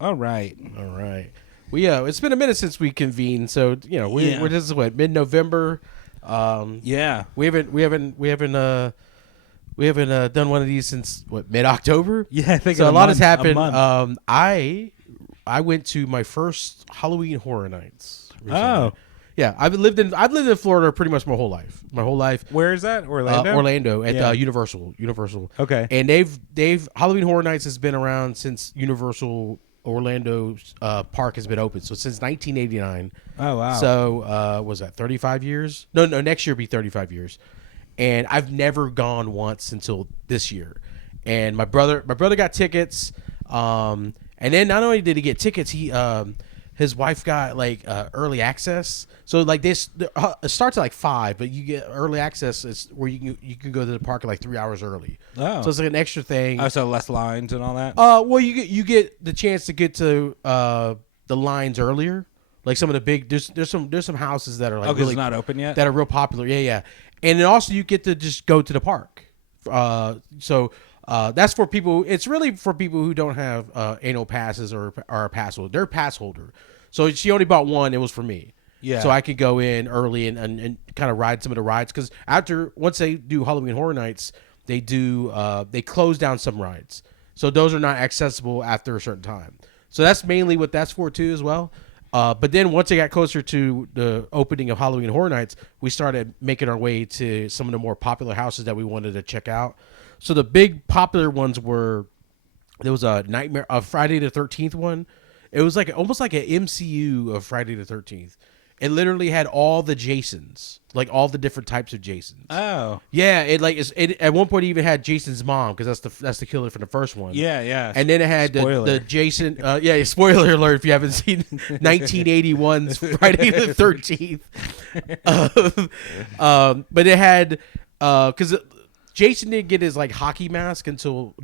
All right. We it's been a minute since we convened, so we're this is what, mid-November. Yeah. We haven't done one of these since what, mid-October. Yeah, I think So a lot has a happened. month. I went to my first Halloween Horror Nights recently. Oh. Yeah, I've lived in Florida pretty much my whole life. Where is that? Orlando? Orlando at Yeah. Universal. Okay. And they've Halloween Horror Nights has been around since Universal Orlando Park has been open. So since 1989. Oh, wow. So was that 35 years? No, next year will be 35 years. And I've never gone once until this year. And my brother got tickets. And then not only did he get tickets, his wife got like early access. So like this, it starts at like 5, but you get early access. It's where you can go to the park like 3 hours early. Oh. So it's like an extra thing. Oh, so less lines and all that? Well, you get the chance to get to the lines earlier. Like some of the big, there's some houses that are like really it's not open yet? that are real popular. Yeah. And then also you get to just go to the park. So that's for people. It's really for people who don't have annual passes or are a pass holder. They're a pass holder. So she only bought one. It was for me. Yeah. So I could go in early and kind of ride some of the rides, because once they do Halloween Horror Nights, they close down some rides. So those are not accessible after a certain time. So that's mainly what that's for too as well. But then once it got closer to the opening of Halloween Horror Nights, we started making our way to some of the more popular houses that we wanted to check out. So the big popular ones were, there was a Friday the 13th one. It was like almost like an MCU of Friday the 13th. It literally had all the Jasons, like all the different types of Jasons. Oh. Yeah, it at one point it even had Jason's mom, because that's the killer from the first one. Yeah. And then it had the Jason. Spoiler alert if you haven't seen 1981's Friday the 13th. But it had because Jason didn't get his like hockey mask until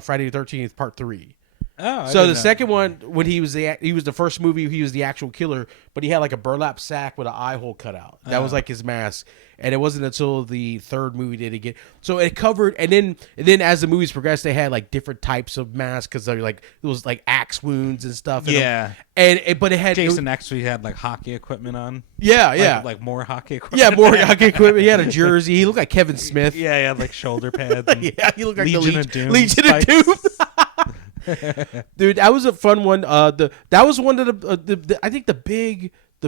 Friday the 13th Part 3. Oh, so the second one, when he was the first movie, he was the actual killer, but he had like a burlap sack with an eye hole cut out. That was like his mask, and it wasn't until the third movie did it get. So it covered, and then as the movies progressed, they had like different types of masks, because they're like it was like axe wounds and stuff. Yeah, but it had Jason actually had like hockey equipment on. Yeah, like more hockey equipment. Yeah, more hockey equipment. He had a jersey. He looked like Kevin Smith. Yeah, he had like shoulder pads. And yeah, he looked like Legion of Doom. Legion of Doom. Dude, that was a fun one. That was one of the I think the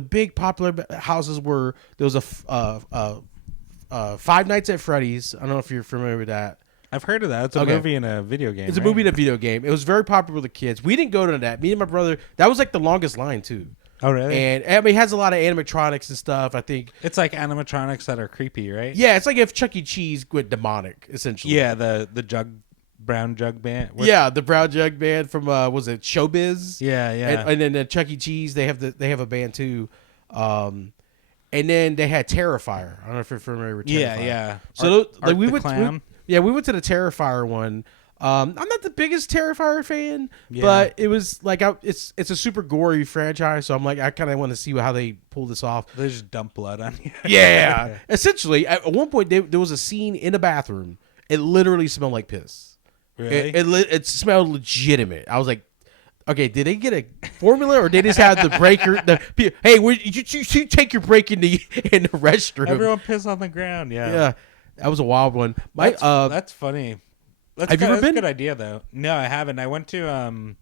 big popular houses were, there was a Five Nights at Freddy's. I don't know if you're familiar with that. I've heard of that. It's a movie and a video game. It's a movie and a video game. It was very popular with the kids. We didn't go to that. Me and my brother. That was like the longest line too. Oh really? And I mean, it has a lot of animatronics and stuff. I think it's like animatronics that are creepy, right? Yeah, it's like if Chuck E. Cheese went demonic, essentially. Yeah, the brown jug band. The brown jug band from was it Showbiz? Yeah. And then Chuck E. Cheese, they have a band too. And then they had Terrifier. I don't know if you're familiar with Terrifier. Yeah. So Art we the went. Clown? We went to the Terrifier one. I'm not the biggest Terrifier fan, but it was like it's a super gory franchise, so I'm like, I kind of want to see how they pull this off. They just dump blood on you. Yeah, essentially. At one point, there was a scene in a bathroom. It literally smelled like piss. Really? It smelled legitimate. I was like, okay, did they get a formula, or they just have the breaker? Hey, you take your break in the restroom. Everyone piss on the ground. Yeah, that was a wild one. That's funny. Have you ever been? That's a good idea, though. No, I haven't. I went to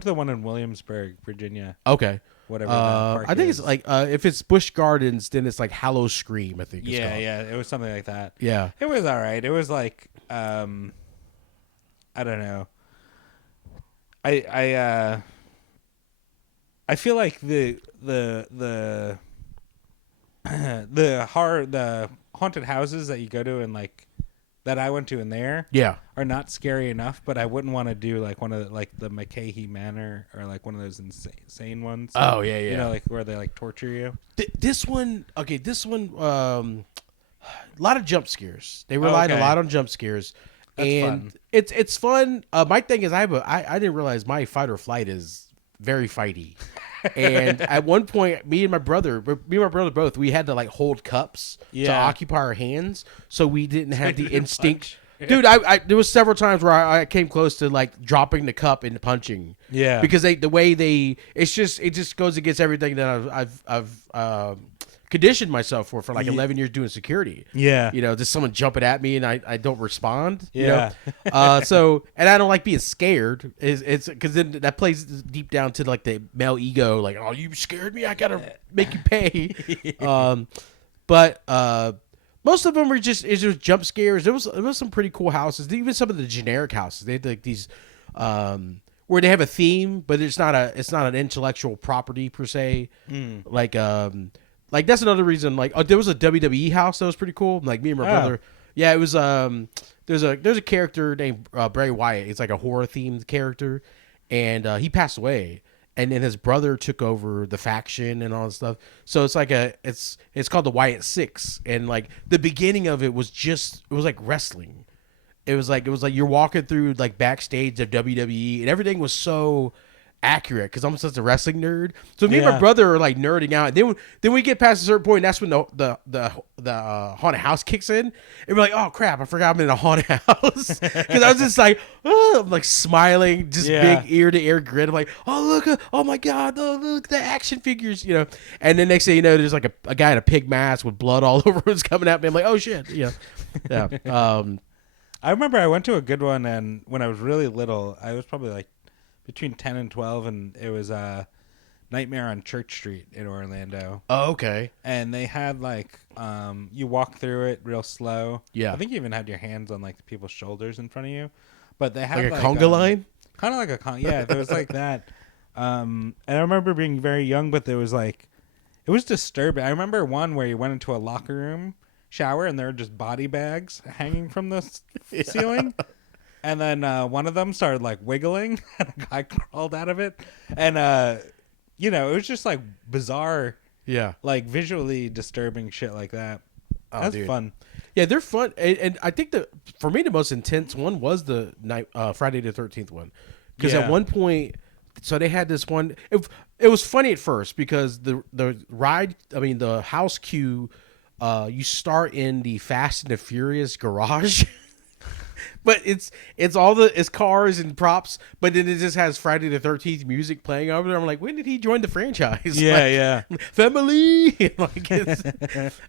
the one in Williamsburg, Virginia. Okay. Whatever. That park I think is. it's like if it's Busch Gardens, then it's like Hallow Scream. I think. It's called. Yeah. It was something like that. Yeah. It was all right. It was like I don't know. I feel like the haunted houses that you go to and like that I went to in there are not scary enough, but I wouldn't want to do like one of the McCahey Manor or like one of those insane ones. Oh yeah. You know, like where they like torture you. This one, a lot of jump scares. They relied a lot on jump scares. That's and fun. It's fun. My thing is I didn't realize my fight or flight is very fighty. And at one point, me and my brother both, we had to like hold cups to occupy our hands, so we didn't have the instinct. Dude, I there was several times where I came close to like dropping the cup and punching. Yeah, because the way it just goes against everything that I've conditioned myself for like 11 years doing security. Yeah, just someone jumping at me and I don't respond. Yeah. So and I don't like being scared. It's because then that plays deep down to like the male ego. Like, oh, you scared me, I gotta make you pay. But most of them were just jump scares. There was some pretty cool houses. Even some of the generic houses. They had like these where they have a theme, but it's not an intellectual property per se. Like that's another reason. Like there was a WWE house that was pretty cool. Like me and my brother. Yeah, it was there's a character named Bray Wyatt. It's like a horror themed character, and he passed away. And then his brother took over the faction and all this stuff. So it's like it's called the Wyatt Six. And like the beginning of it was like wrestling. It was like you're walking through like backstage of WWE and everything was so accurate because I'm such a wrestling nerd. So me and my brother are like nerding out. And then we get past a certain point, and that's when the haunted house kicks in. And we're like, oh crap, I forgot I'm in a haunted house. Because I was just like, oh, I'm like smiling, just big ear to ear grin. I'm like, oh look, oh my god, look the action figures, And then next thing you know, there's like a guy in a pig mask with blood all over who's coming at me. I'm like, oh shit, yeah. I remember I went to a good one, and when I was really little, I was probably like between 10 and 12, and it was Nightmare on Church Street in Orlando. Oh, okay. And they had like you walk through it real slow. Yeah. I think you even had your hands on like people's shoulders in front of you. But they had like a conga line? Kind of like a conga. Yeah, there was like that. And I remember being very young, but there was like it was disturbing. I remember one where you went into a locker room shower and there were just body bags hanging from the ceiling. And then one of them started like wiggling and a guy crawled out of it. And, it was just like bizarre, like visually disturbing shit like that. That's fun. Yeah, they're fun. And I think that for me, the most intense one was the Friday the 13th one. Because at one point, so they had this one. It was funny at first because the house queue, you start in the Fast and the Furious garage. But it's cars and props, but then it just has Friday the 13th music playing over there. I'm like, when did he join the franchise? Yeah, family.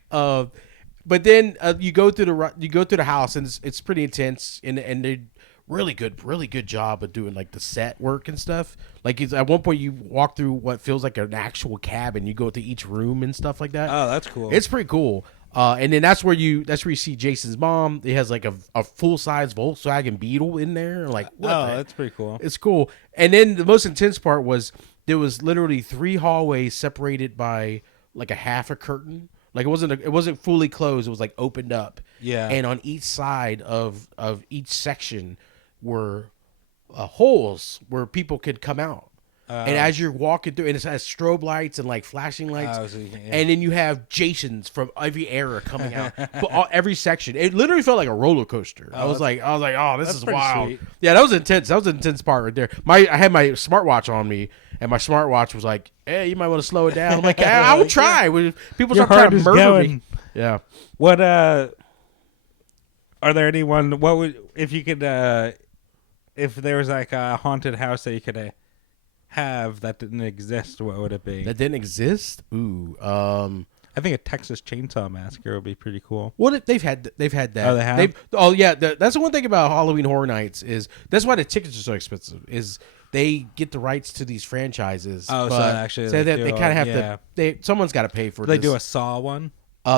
But then you go through the house and it's pretty intense and they really good job of doing like the set work and stuff. Like at one point you walk through what feels like an actual cabin. You go to each room and stuff like that. Oh, that's cool. It's pretty cool. And then that's where you see Jason's mom. It has like a full size Volkswagen Beetle in there. Like, that's pretty cool. It's cool. And then the most intense part was there was literally 3 hallways separated by like a half a curtain. Like it wasn't fully closed. It was like opened up. Yeah. And on each side of each section were holes where people could come out. And as you're walking through, and it has strobe lights and like flashing lights, and then you have Jasons from every era coming out, but every section. It literally felt like a roller coaster. I was like, oh, this is wild. Sweet. Yeah, that was intense. That was an intense part right there. I had my smartwatch on me, and my smartwatch was like, hey, you might want to slow it down. I'm like, I would try. People start trying to murder me. Yeah. What are there anyone? What would if you could? If there was like a haunted house that you could have that didn't exist, what would it be? That didn't exist? Ooh. I think a Texas Chainsaw Massacre would be pretty cool. Well, they've had that. Oh, they have? Yeah. That's the one thing about Halloween Horror Nights is that's why the tickets are so expensive. Is they get the rights to these franchises. Oh, so actually, they kind of have to. Someone's got to pay for. They do a Saw one.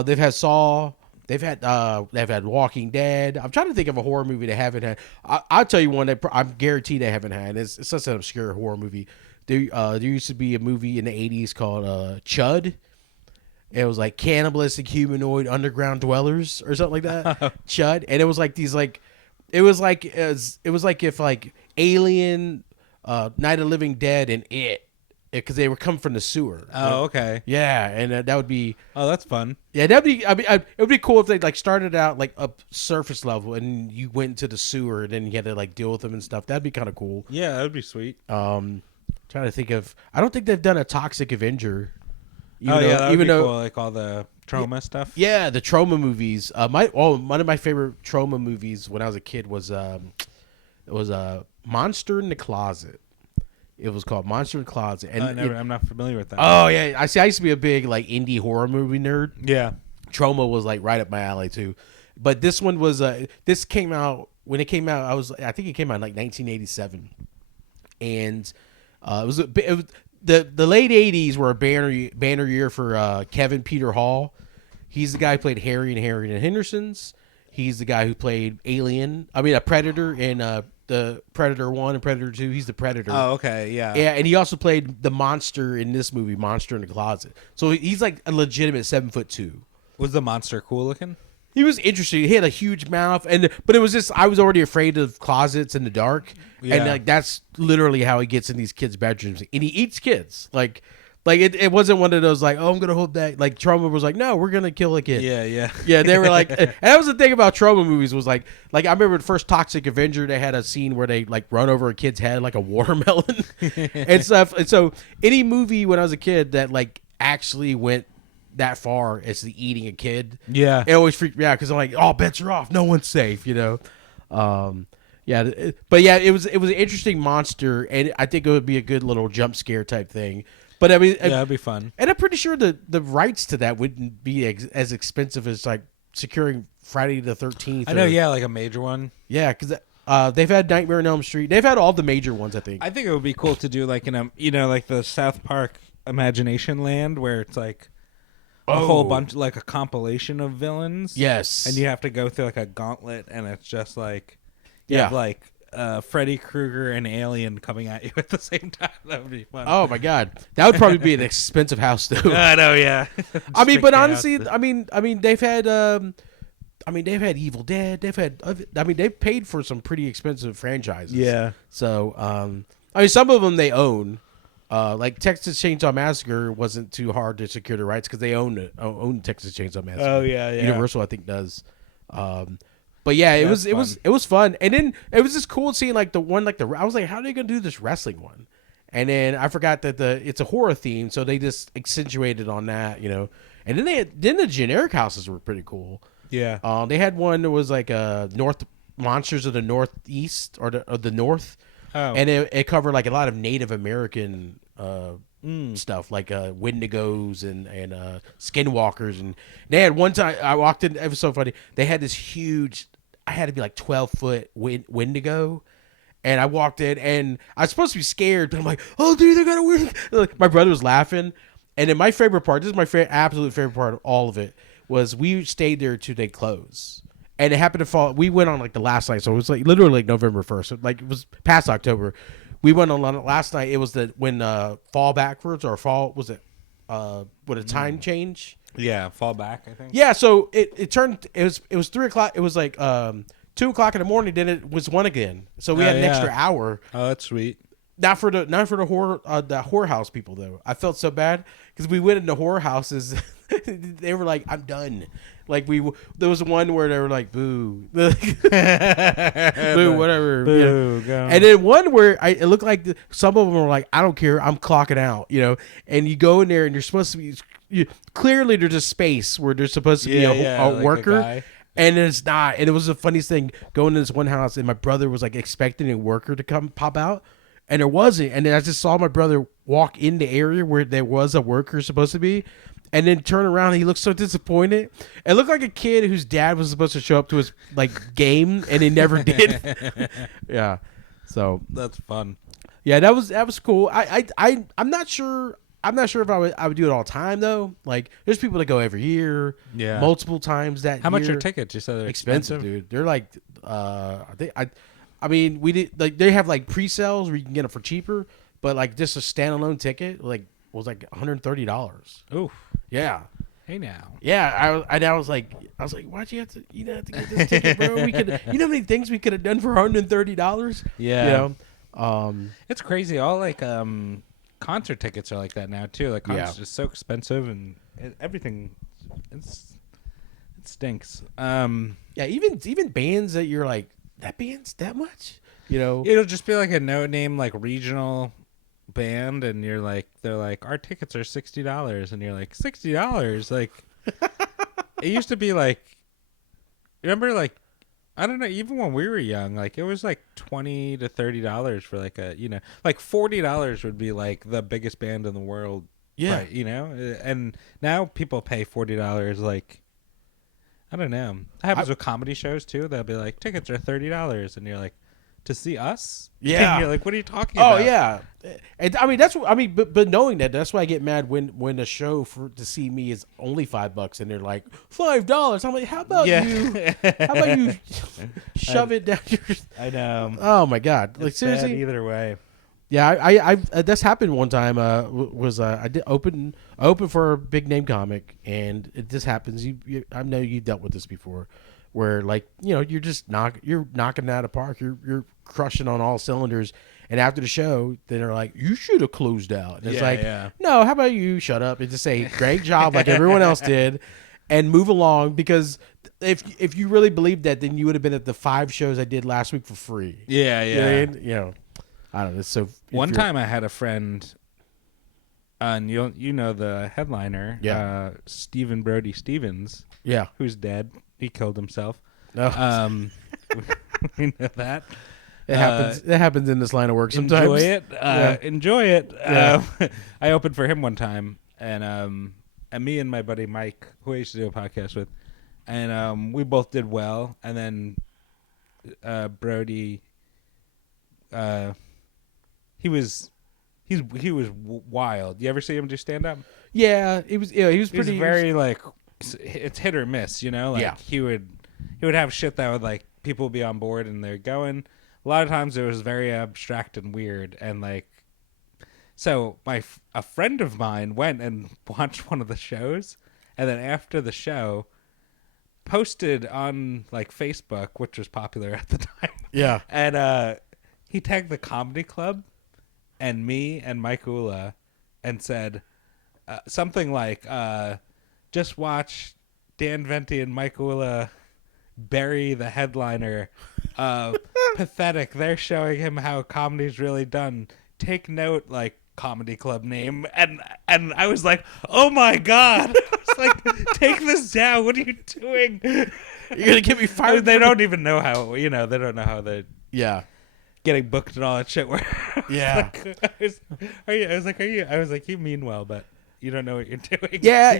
They've had Saw. They've had Walking Dead. I'm trying to think of a horror movie they haven't had. I'll tell you one that I'm guaranteed they haven't had. It's such an obscure horror movie. There used to be a movie in the 80s called Chud. It was like cannibalistic humanoid underground dwellers or something like that. Chud, and it was like these like, it was like if like Alien, Night of Living Dead, and because they were coming from the sewer. Oh, okay. Yeah, and that would be. Oh, that's fun. Yeah, that'd be. I mean, it would be cool if they like started out like up surface level and you went into the sewer and then you had to like deal with them and stuff. That'd be kind of cool. Yeah, that'd be sweet. Trying to think of. I don't think they've done a Toxic Avenger. Even though cool, like all the trauma stuff. Yeah, the trauma movies. One of my favorite trauma movies when I was a kid was Monster in the Closet. It was called Monster in the Closet, and I'm not familiar with that. oh yeah, I see. I used to be a big like indie horror movie nerd. Yeah. Trauma was like right up my alley too, but this one was this came out when it came out. I think it came out in like 1987, and it was the late 80s were a banner year for Kevin Peter Hall. He's the guy who played Harry and Henderson's. He's the guy who played a Predator in the Predator 1 and Predator 2. He's the Predator. Oh, okay, yeah. Yeah, and he also played the monster in this movie, Monster in the Closet. So he's like a legitimate 7'2". Was the monster cool looking? He was interesting. He had a huge mouth, but it was just I was already afraid of closets in the dark, and like that's literally how he gets in these kids' bedrooms, and he eats kids. Like it wasn't one of those like, oh, I'm gonna hope that like Trauma was like, no, we're gonna kill a kid. Yeah. They were like, and that was the thing about Trauma movies was like I remember the first Toxic Avenger, they had a scene where they like run over a kid's head like a watermelon and stuff. And so any movie when I was a kid that like actually went that far as the eating a kid, it always freaked me out because I'm like, oh, bets are off, no one's safe, but yeah, it was an interesting monster, and I think it would be a good little jump scare type thing. But I mean, it'd be fun, and I'm pretty sure the rights to that wouldn't be as expensive as like securing Friday the 13th. I know, like a major one. Yeah, because they've had Nightmare on Elm Street, they've had all the major ones. I think it would be cool to do like in like the South Park Imagination Land where it's like a whole bunch, like a compilation of villains. Yes. And you have to go through like a gauntlet, and it's just like you have like Freddy Krueger and Alien coming at you at the same time. That would be fun. Oh my god, that would probably be an expensive house too. I know, yeah. I mean, but honestly, I mean, they've had, they've had Evil Dead. They've paid for some pretty expensive franchises. Yeah. So, I mean, some of them they own. Like Texas Chainsaw Massacre wasn't too hard to secure the rights because they own Texas Chainsaw Massacre. Oh yeah. Universal, I think, does. But yeah, it was fun, and then it was just cool seeing like the one I was like, how are they gonna do this wrestling one? And then I forgot that it's a horror theme, so they just accentuated on that, And then the generic houses were pretty cool. Yeah. They had one that was like Monsters of the Northeast or the North. Oh. And it covered like a lot of Native American stuff, like Wendigos and Skinwalkers. And they had one time I walked in, it was so funny. They had this huge, I had to be like 12-foot Wendigo. And I walked in and I was supposed to be scared, but I'm like, oh, dude, they got a weird. Like, my brother was laughing. And then my favorite part, this is my absolute favorite part of all of it, was we stayed there till they close. And it happened to fall. We went on like the last night, so it was like literally like November 1st. So like it was past October. We went on last night. It was when fall backwards or fall was it? What a time change? Yeah, fall back. I think. Yeah. So it turned. It was 3 o'clock. It was like 2 o'clock in the morning. Then it was 1 again. So we had an extra hour. Oh, that's sweet. Not for the whorehouse people though. I felt so bad because we went into whorehouses. They were like, I'm done. Like there was one where they were like, boo, boo, whatever. Boo, go. And then one where it looked like some of them were like, I don't care, I'm clocking out, And you go in there and you're supposed to be clearly there's a space where there's supposed to be a like worker, and it's not. And it was the funniest thing going to this one house, and my brother was like expecting a worker to come pop out, and there wasn't. And then I just saw my brother walk in the area where there was a worker supposed to be. And then turn around, and he looked so disappointed. It looked like a kid whose dad was supposed to show up to his like game, and he never did. Yeah, so that's fun. Yeah, that was cool. I'm not sure. I'm not sure if I would do it all the time though. Like, there's people that go every year, multiple times that. How year. much are tickets? You said they're expensive, dude. They're like, I mean, we did like they have like pre-sales where you can get them for cheaper, but like just a standalone ticket like was like $130. Oof. Yeah. Hey now. Yeah, I was like, why'd you have to get this ticket, bro? We could, how many things we could have done for $130? Yeah. It's crazy. All like concert tickets are like that now too. Like concerts are just so expensive and everything. It stinks. Yeah, even bands that you're like, that band's that much, It'll just be like a no name like regional band, and they're like, our tickets are $60, and you're like, $60, like it used to be like, remember, like, I don't know, even when we were young, like it was like $20 to $30 for like like $40 would be like the biggest band in the world, Yeah. right? And now people pay $40 like, I don't know. It happens with comedy shows too. They'll be like, tickets are $30, and you're like, to see us? Yeah. And you're like, what are you talking Oh about? yeah, and I mean that's what I mean. But knowing that, that's why I get mad when a show to see me is only $5, and they're like $5. I'm like, how about you? How about you shove it down your? I know. Oh my god! Like It's bad seriously, either way. yeah. I that's happened one time. I did open for a big name comic, and it just happens. I know you dealt with this before, where like you're just you're knocking it out of the park. You're crushing on all cylinders. And after the show, then they're like, you should have closed out. And it's no, how about you shut up and just say, great job like everyone else did, and move along. Because if you really believed that, then you would have been at the 5 shows I did last week for free. Yeah, yeah. I don't know. So one time I had a friend, and you know the headliner, Stephen Brody Stevens. Yeah. Who's dead. He killed himself. Oh. We know that. It happens. It happens in this line of work sometimes. Enjoy it. Enjoy it. Yeah. I opened for him one time, and me and my buddy Mike, who I used to do a podcast with, and we both did well. And then Brody, he was wild. You ever see him do stand up? Yeah, he was pretty very like, it's hit or miss. Like he would have shit that would like people would be on board and they're going. A lot of times it was very abstract and weird, and like, so a friend of mine went and watched one of the shows, and then after the show, posted on like Facebook, which was popular at the time. Yeah, and he tagged the comedy club, and me and Mike Ula, and said something like, "Just watch Dan Venti and Mike Ula bury the headliner. Pathetic. They're showing him how comedy's really done. Take note, like, comedy club name." And I was like, oh my god. I was like, take this down. What are you doing? You're gonna get me fired. They don't even know how. They don't know how they're getting booked and all that shit. Yeah. I was like, you mean well, but you don't know what you're doing. Yeah,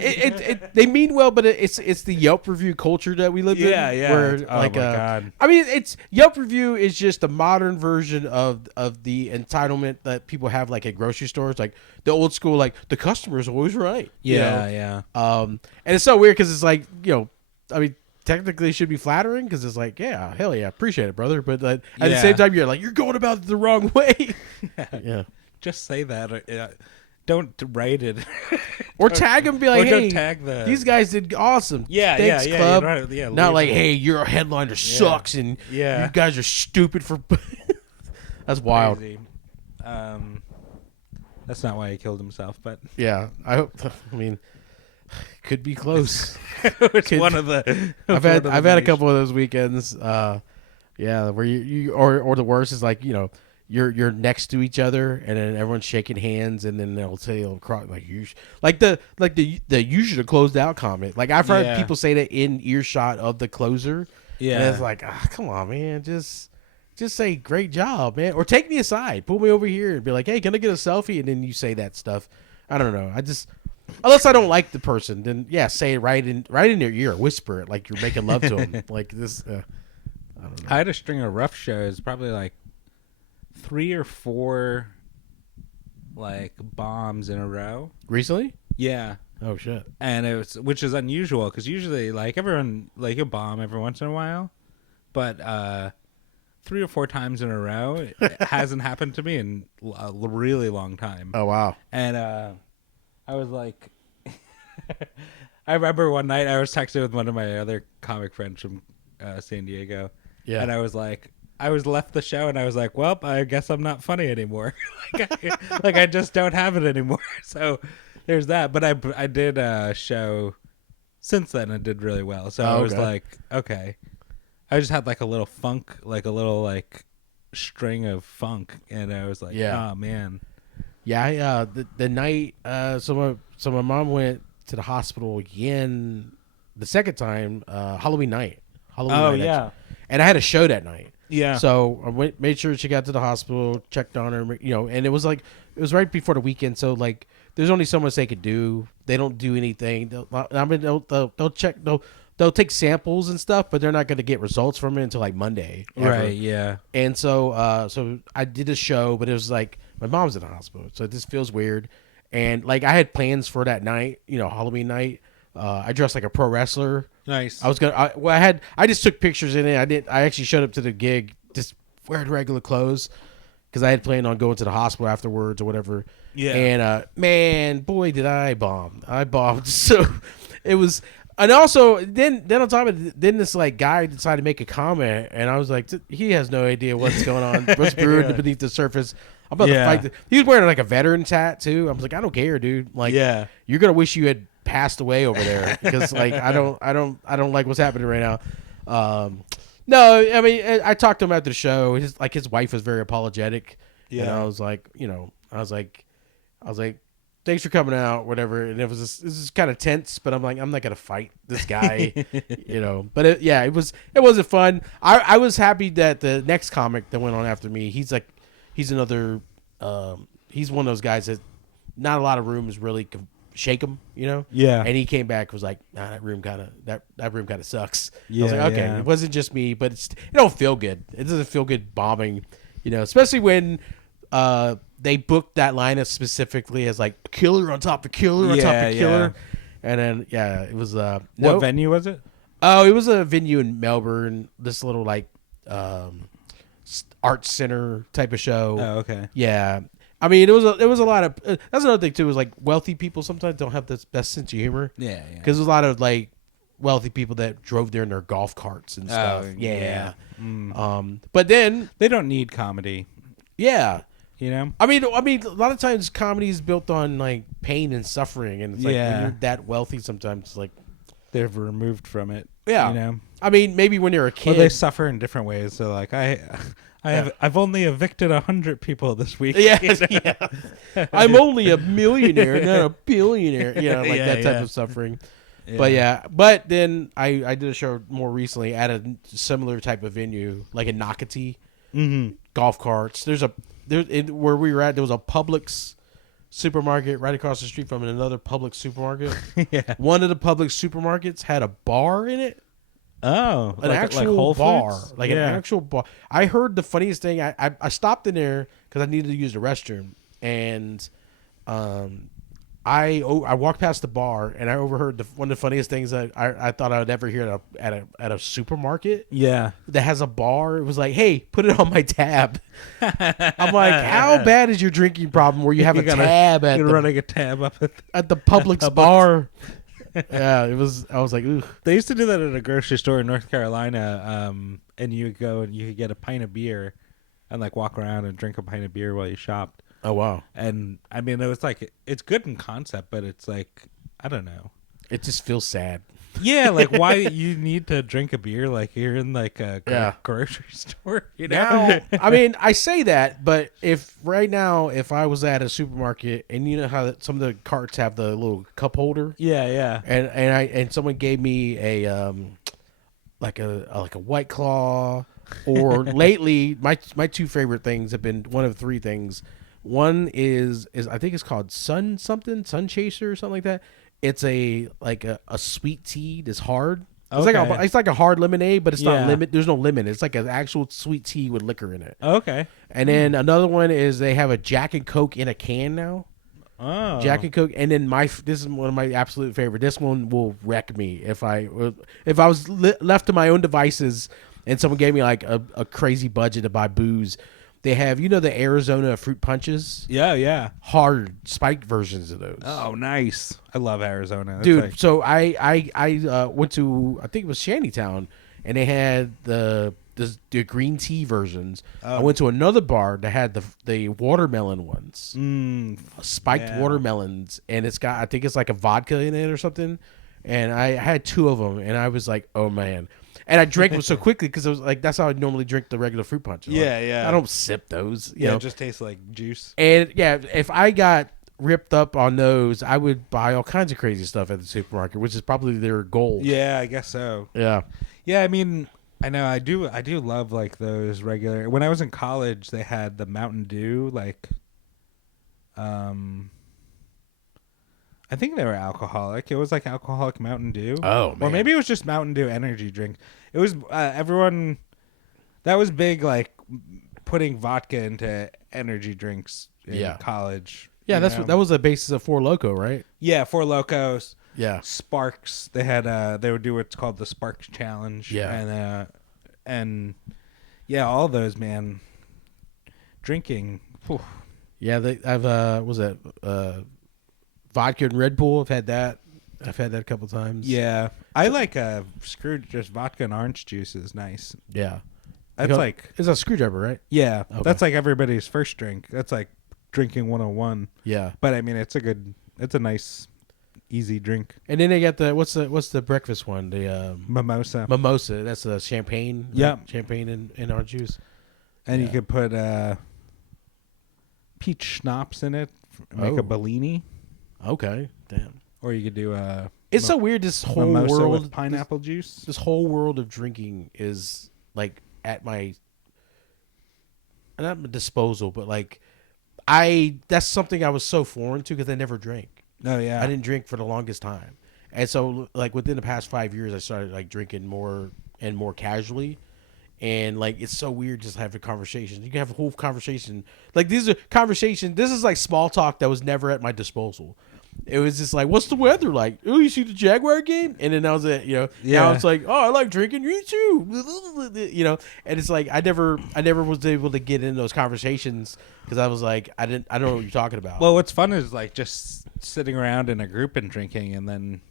they mean well, but it's the Yelp review culture that we live in. Yeah. Where, oh my god. I mean, it's Yelp review is just a modern version of the entitlement that people have like at grocery stores, like the old school, like the customer's always right. Yeah. And it's so weird because it's like I mean, technically it should be flattering because it's like, yeah, hell yeah, appreciate it, brother. But at the same time, you're like, you're going about it the wrong way. Yeah. Just say that. Don't write it. Or tag them and be like, hey, tag these guys did awesome. Yeah, thanks, yeah, club. yeah. Not like, hey, your headliner sucks and you guys are stupid for... That's wild. Crazy. That's not why he killed himself, but... Yeah, I mean, could be close. It's one of the... I've had a couple of those weekends, where you or the worst is like, you're next to each other, and then everyone's shaking hands, and then they'll say, like you you should have closed out comment. Like I've heard people say that in earshot of the closer. Yeah, and it's like, come on, man, just say great job, man, or take me aside, pull me over here, and be like, hey, can I get a selfie? And then you say that stuff. I don't know. Unless I don't like the person, then say it right in their ear, whisper it like you're making love to them, like this. I don't know. I had a string of rough shows, probably like 3 or 4 like bombs in a row Recently? Yeah. Oh shit. And which is unusual because usually like everyone like a bomb every once in a while, but 3 or 4 times in a row it hasn't happened to me in a really long time. Oh wow. And I was like I remember one night I was texting with one of my other comic friends from San Diego. Yeah. And I was like, I left the show and I was like, well, I guess I'm not funny anymore. like I just don't have it anymore. So there's that. But I did a show since then and did really well. So I was like, okay. I just had like a little funk, like a little like string of funk, and I was like, oh man. Yeah, the night so my mom went to the hospital again the second time Halloween night. Halloween Oh, night, yeah. actually. And I had a show that night. Yeah. So I made sure she got to the hospital, checked on her, and it was right before the weekend. So like, there's only so much they could do. They don't do anything. They'll check. They'll take samples and stuff, but they're not going to get results from it until like Monday. Ever. Right. Yeah. And so I did a show, but it was like my mom's in the hospital, so this feels weird. And like I had plans for that night, Halloween night. I dressed like a pro wrestler. Nice. I just took pictures in it. I actually showed up to the gig just wearing regular clothes because I had planned on going to the hospital afterwards or whatever. Yeah. And man, boy, did I bomb! I bombed. So it was, and also then on top of it, then this like guy decided to make a comment, and I was like, he has no idea what's going on, what's brewing beneath the surface. I'm about to fight. He was wearing like a veteran's hat too. I was like, I don't care, dude. Like, you're gonna wish you had passed away over there because like I don't like what's happening right now. No, I mean I talked to him after the show. His wife was very apologetic. Yeah, and I was like, thanks for coming out, whatever. And this is kind of tense, but I'm like, I'm not gonna fight this guy, But it wasn't fun. I was happy that the next comic that went on after me, he's another, he's one of those guys that not a lot of rooms really can shake him, Yeah. And he came back, was like, nah, that room kind of sucks. Yeah, I was like, okay, it wasn't just me, but it don't feel good. It doesn't feel good bombing, especially when they booked that lineup specifically as like killer on top of killer on top of killer. And then it was What venue was it? Oh, it was a venue in Melbourne, this little like art center type of show. Oh, okay. Yeah. I mean, it was a lot of that's another thing too, is like wealthy people sometimes don't have the best sense of humor. Yeah. Because there's a lot of like wealthy people that drove there in their golf carts and stuff. But then They don't need comedy, I mean, a lot of times comedy is built on like pain and suffering, and it's like when you're that wealthy, sometimes it's like they're removed from it. Yeah. I mean, maybe when you're a kid, Well, they suffer in different ways. So like I've only evicted 100 people this week. Yeah. I'm only a millionaire, not a billionaire. That type of suffering. Yeah. But then I did a show more recently at a similar type of venue, like in Nocatee, golf carts. Where we were at, there was a Publix supermarket right across the street from another Publix supermarket. One of the Publix supermarkets had a bar in it. Oh, an actual bar, like an actual bar. I heard the funniest thing. I stopped in there because I needed to use the restroom, and I walked past the bar and I overheard one of the funniest things that I thought I would ever hear at a supermarket. Yeah, that has a bar. It was like, hey, put it on my tab. I'm like, how bad is your drinking problem where you have tab you're running a tab up at the Publix bar? Yeah, it was. I was like, ugh. They used to do that at a grocery store in North Carolina, and you would go and you could get a pint of beer, and like walk around and drink a pint of beer while you shopped. Oh wow! And I mean, it was like it's good in concept, but it's like I don't know. It just feels sad. Yeah, like why you need to drink a beer like you're in like a grocery store, Now, I mean, I say that, but if I was at a supermarket and you know how some of the carts have the little cup holder, and someone gave me a like a White Claw, or lately my two favorite things have been one of three things. One is I think it's called Sun Chaser or something like that. It's a sweet tea that's hard. It's like a hard lemonade, but it's not limit. There's no limit. It's like an actual sweet tea with liquor in it. Okay. And then another one is they have a Jack and Coke in a can now. Oh. Jack and Coke, and then this is one of my absolute favorite. This one will wreck me if I was left to my own devices and someone gave me like a crazy budget to buy booze. They have, the Arizona fruit punches. Yeah. Hard spiked versions of those. Oh, nice. I love Arizona. That's dude. So I went to, I think it was Shantytown, and they had the green tea versions. I went to another bar that had the watermelon ones, spiked watermelons, and I think it's like a vodka in it or something. And I had two of them, and I was like, oh man. And I drank them so quickly because it was like that's how I normally drink the regular fruit punches. Yeah. I don't sip those. It just tastes like juice. And if I got ripped up on those, I would buy all kinds of crazy stuff at the supermarket, which is probably their goal. Yeah, I guess so. Yeah. Yeah, I mean, I know I do love like those regular. When I was in college, they had the Mountain Dew like um I think they were alcoholic. It was like alcoholic Mountain Dew. Oh, man. Or maybe it was just Mountain Dew energy drink. It was everyone that was big like putting vodka into energy drinks in college. Yeah, that was the basis of Four Loko, right? Yeah, Four Locos. Yeah. Sparks. They had they would do what's called the Sparks Challenge. Yeah. And yeah, all those, man. Drinking. Whew. Yeah, I've was that vodka and Red Bull. I've had that a couple times. Yeah. I like screwed just vodka and orange juice is nice. Yeah. That's like it's a screwdriver, right? Yeah. Okay. That's like everybody's first drink. That's like drinking 101. Yeah. But I mean it's a nice easy drink. And then they got the what's the breakfast one? The mimosa. Mimosa. That's the champagne. Yeah. Right? Champagne and orange juice. And you could put peach schnapps in it, make a Bellini. Okay. Damn. Or you could do it's so weird. This whole mimosa world, with pineapple juice. This whole world of drinking is like at my not my disposal, but like that's something I was so foreign to because I never drank. Oh yeah, I didn't drink for the longest time, and so like within the past 5 years, I started like drinking more and more casually. And like it's so weird just having conversations. You can have a whole conversation. Like these are conversations. This is like small talk that was never at my disposal. It was just like, what's the weather like? Oh, you see the Jaguar game? And then that was it. Now it's like, oh, I like drinking. You too. And it's like I never was able to get in those conversations because I was like, I don't know what you're talking about. Well, what's fun is like just sitting around in a group and drinking, and then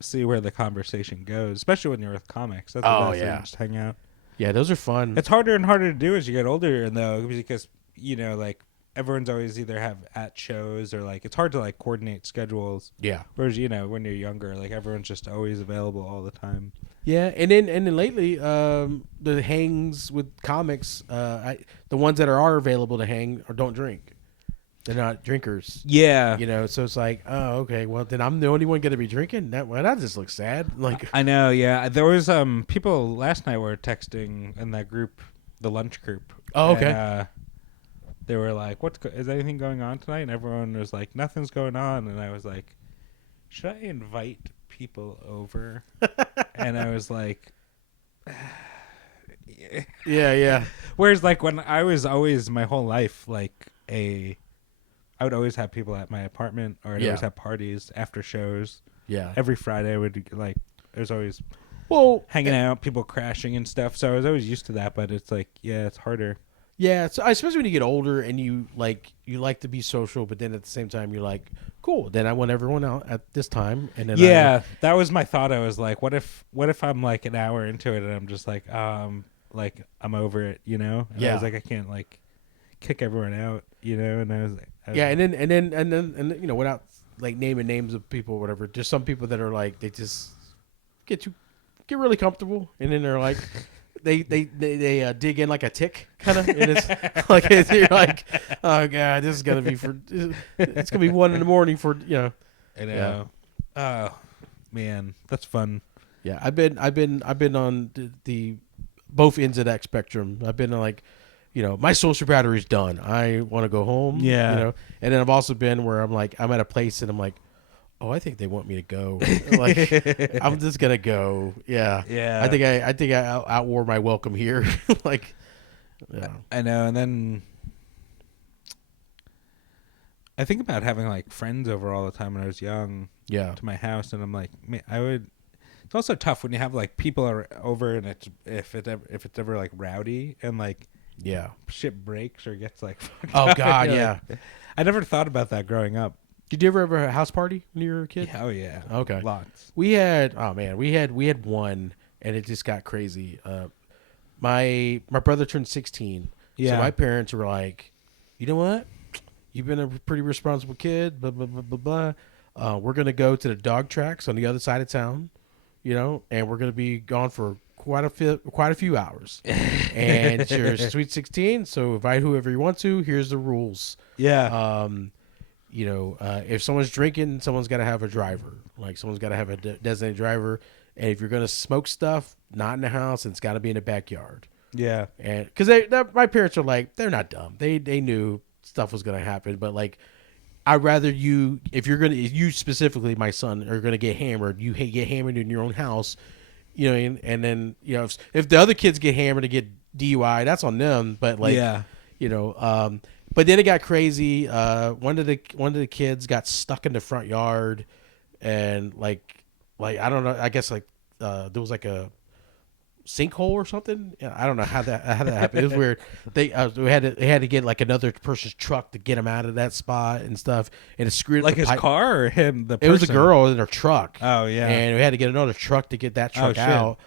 see where the conversation goes. Especially when you're with comics. That's the best thing, just hang out. Yeah, those are fun. It's harder and harder to do as you get older, though, because like everyone's always either have at shows or like it's hard to like coordinate schedules. Yeah. Whereas when you're younger, like everyone's just always available all the time. Yeah, and then lately, the hangs with comics, the ones that are available to hang or don't drink. They're not drinkers. Yeah. So it's like, oh, okay, well then I'm the only one going to be drinking. That just looks sad. Like I know, yeah. There was people last night were texting in that group, the lunch group. Oh, okay. And, they were like, is anything going on tonight? And everyone was like, nothing's going on. And I was like, should I invite people over? And I was like, yeah. Whereas like when I was always my whole life like I would always have people at my apartment, or I'd always have parties after shows. Yeah. Every Friday I would like there's always hanging out, people crashing and stuff. So I was always used to that, but it's like, yeah, it's harder. Yeah, so especially when you get older and you like to be social, but then at the same time you're like, cool. Then I want everyone out at this time, and then that was my thought. I was like, what if I'm like an hour into it and I'm just like I'm over it, And I was like, I can't like kick everyone out, And I was like, and then without like naming names of people or whatever, just some people that are like they just get really comfortable, and then they're like. They dig in like a tick, kind of. It's like you're like, oh god, this is gonna be it's gonna be 1 a.m. for I know. Oh man, that's fun. Yeah, I've been on the both ends of that spectrum. I've been like, my social battery's done. I want to go home. Yeah. And then I've also been where I'm like, I'm at a place and I'm like, oh, I think they want me to go. Like, I'm just gonna go. Yeah. Yeah. I think I outwore my welcome here. Like, yeah. I know. And then I think about having like friends over all the time when I was young. Yeah. To my house, and I'm like, man, It's also tough when you have like people over, and if it's ever like rowdy and like shit breaks or gets like. Oh God, yeah. Like, I never thought about that growing up. Did you ever have a house party when you were a kid? Yeah, oh yeah. Okay. Lots. We had one, and it just got crazy. My brother turned 16. Yeah. So my parents were like, you know what? You've been a pretty responsible kid. Blah blah blah blah blah. We're gonna go to the dog tracks on the other side of town, and we're gonna be gone for quite a few hours. And it's your sweet 16. So invite whoever you want to. Here's the rules. Yeah. if someone's drinking, someone's got to have a driver. Like someone's got to have a designated driver. And if you're gonna smoke stuff, not in the house, it's got to be in the backyard. Yeah. And because my parents are like, they're not dumb. They knew stuff was gonna happen, but like, I'd rather if you specifically, my son, are gonna get hammered, you get hammered in your own house, and then if the other kids get hammered to get DUI, that's on them. But like, Yeah. But then it got crazy. One of the kids got stuck in the front yard, and like I don't know. I guess like there was like a sinkhole or something. Yeah, I don't know how that happened. It was weird. They had to get like another person's truck to get him out of that spot and stuff. And it screwed Like his pipe. car or him? The person? It was a girl in her truck. Oh yeah. And we had to get another truck to get that truck shit. out.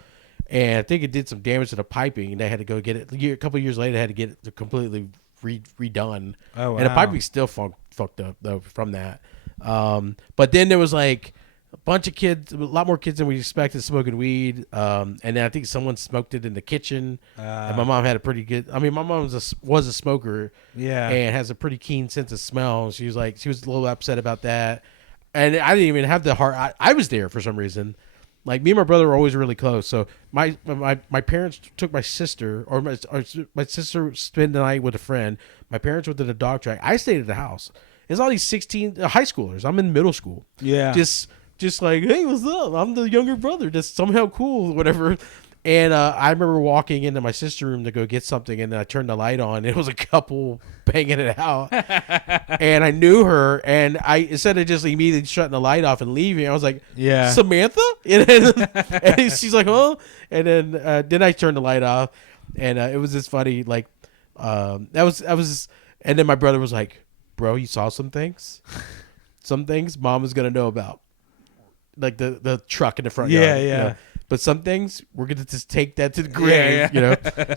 And I think it did some damage to the piping, and they had to go get it. A couple of years later, they had to get it completely redone. Oh wow. And the piping's still fucked up though from that. But then there was like a bunch of kids, a lot more kids than we expected, smoking weed. And then I think someone smoked it in the kitchen. And my mom had a pretty good. I mean, my mom was a smoker. Yeah. And has a pretty keen sense of smell. She was a little upset about that. And I didn't even have the heart. I was there for some reason. Like me and my brother were always really close. So my parents took my sister, or my sister spent the night with a friend. My parents went to the dog track. I stayed at the house. It's all these 16 high schoolers. I'm in middle school. Yeah. Just like, hey, what's up? I'm the younger brother. Just somehow cool, whatever. And I remember walking into my sister's room to go get something, and then I turned the light on. And it was a couple banging it out, and I knew her. And instead of just immediately shutting the light off and leaving, I was like, Yeah. Samantha? And she's like, huh? And then I turned the light off, and it was just funny. Like that was, and then my brother was like, bro, you saw some things mom is gonna know about, like the truck in the front yard. Yeah. But some things we're gonna just take that to the grave,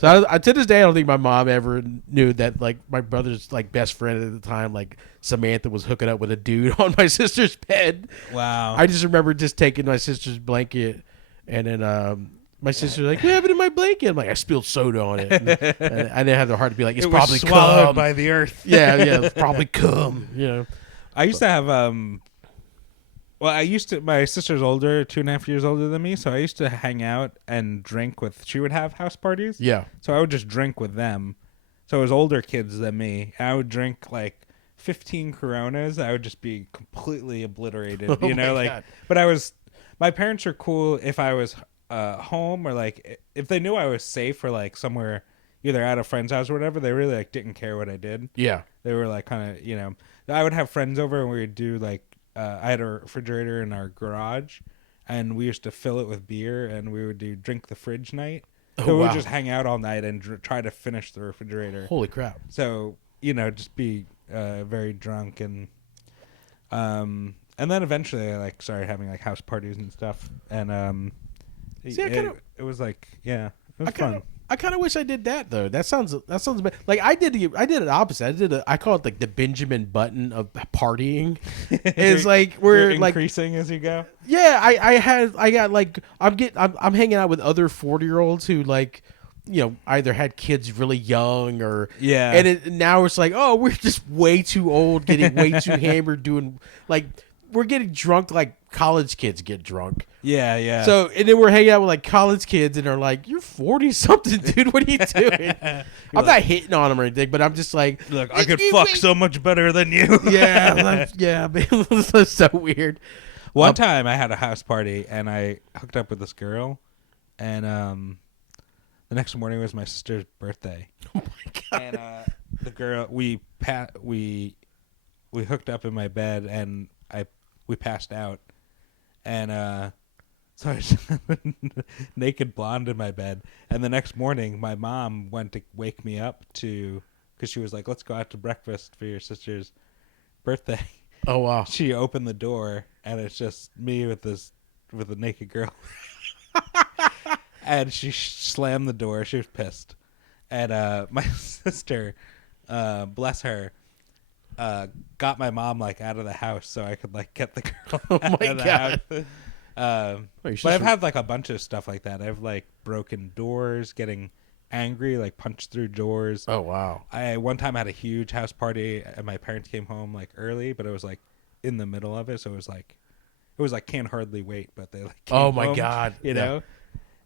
So I to this day, I don't think my mom ever knew that like my brother's like best friend at the time, like Samantha, was hooking up with a dude on my sister's bed. Wow. I just remember just taking my sister's blanket, and then my sister's like, "What happened to my blanket?" I'm like, "I spilled soda on it." And I didn't have the heart to be like, "It's It probably was swallowed cum." by the earth. Yeah, it's probably cum. I used to have well, my sister's older, 2.5 years older than me, so I used to hang out and drink with. She would have house parties. Yeah. So I would just drink with them. So it was older kids than me. And I would drink like 15 Coronas. I would just be completely obliterated, Oh my God. But my parents were cool if I was home, or like if they knew I was safe or like somewhere either at a friend's house or whatever. They really like didn't care what I did. Yeah. They were like kind of, I would have friends over and we would do like, I had a refrigerator in our garage, and we used to fill it with beer, and we would do drink the fridge night. So we would just hang out all night and try to finish the refrigerator. Holy crap. So, just be very drunk, and then eventually I like started having like house parties and stuff, and it was like, yeah, it was fun. I kind of wish I did that though. That sounds bad. Like I did it opposite. I call it like the Benjamin Button of partying. It's like we're You're like increasing as you go. Yeah, I'm hanging out with other 40-year-olds who like, either had kids really young or Yeah. and now it's like, oh, we're just way too old, getting way too hammered, doing like we're getting drunk like college kids get drunk. Yeah. So, and then we're hanging out with like college kids, and they're like, "You're 40 something, dude. What are you doing?" I'm not hitting on them or anything, but I'm just like, look, I could fuck so much better than you. yeah, man, this is so weird. One time I had a house party and I hooked up with this girl, and the next morning was my sister's birthday. Oh my God. And the girl we hooked up in my bed, and we passed out, and so I was naked blonde in my bed. And the next morning my mom went to wake me up because she was like, let's go out to breakfast for your sister's birthday. Oh wow. She opened the door, and it's just me with a naked girl. And she slammed the door. She was pissed. And my sister, bless her, got my mom like out of the house so I could like get the girl Oh out my of the God. house. But I've had like a bunch of stuff like that. I've like broken doors, getting angry, like punched through doors. Oh wow. I one time had a huge house party and my parents came home like early, but it was like in the middle of it, so it was like can't hardly wait, but they like came Oh my home, God. you Yeah. know.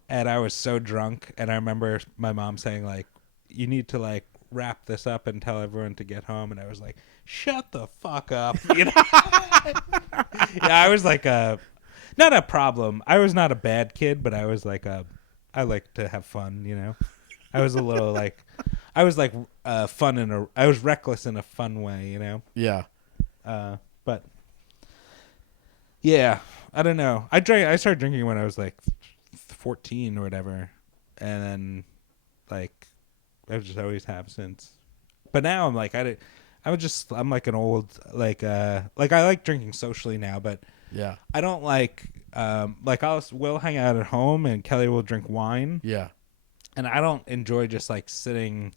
And I was so drunk, and I remember my mom saying like, "You need to like wrap this up and tell everyone to get home." And I was like, "Shut the fuck up!" You know? Yeah, I was like not a problem. I was not a bad kid, but I was like I like to have fun, you know. I was a little like, I was like fun I was reckless in a fun way, you know. Yeah. But yeah, I don't know. I started drinking when I was like 14 or whatever, and then like I've just always have since. But now I'm like I'm like an old like I like drinking socially now, but Yeah. I don't like we'll hang out at home and Kelly will drink wine, Yeah. and I don't enjoy just like sitting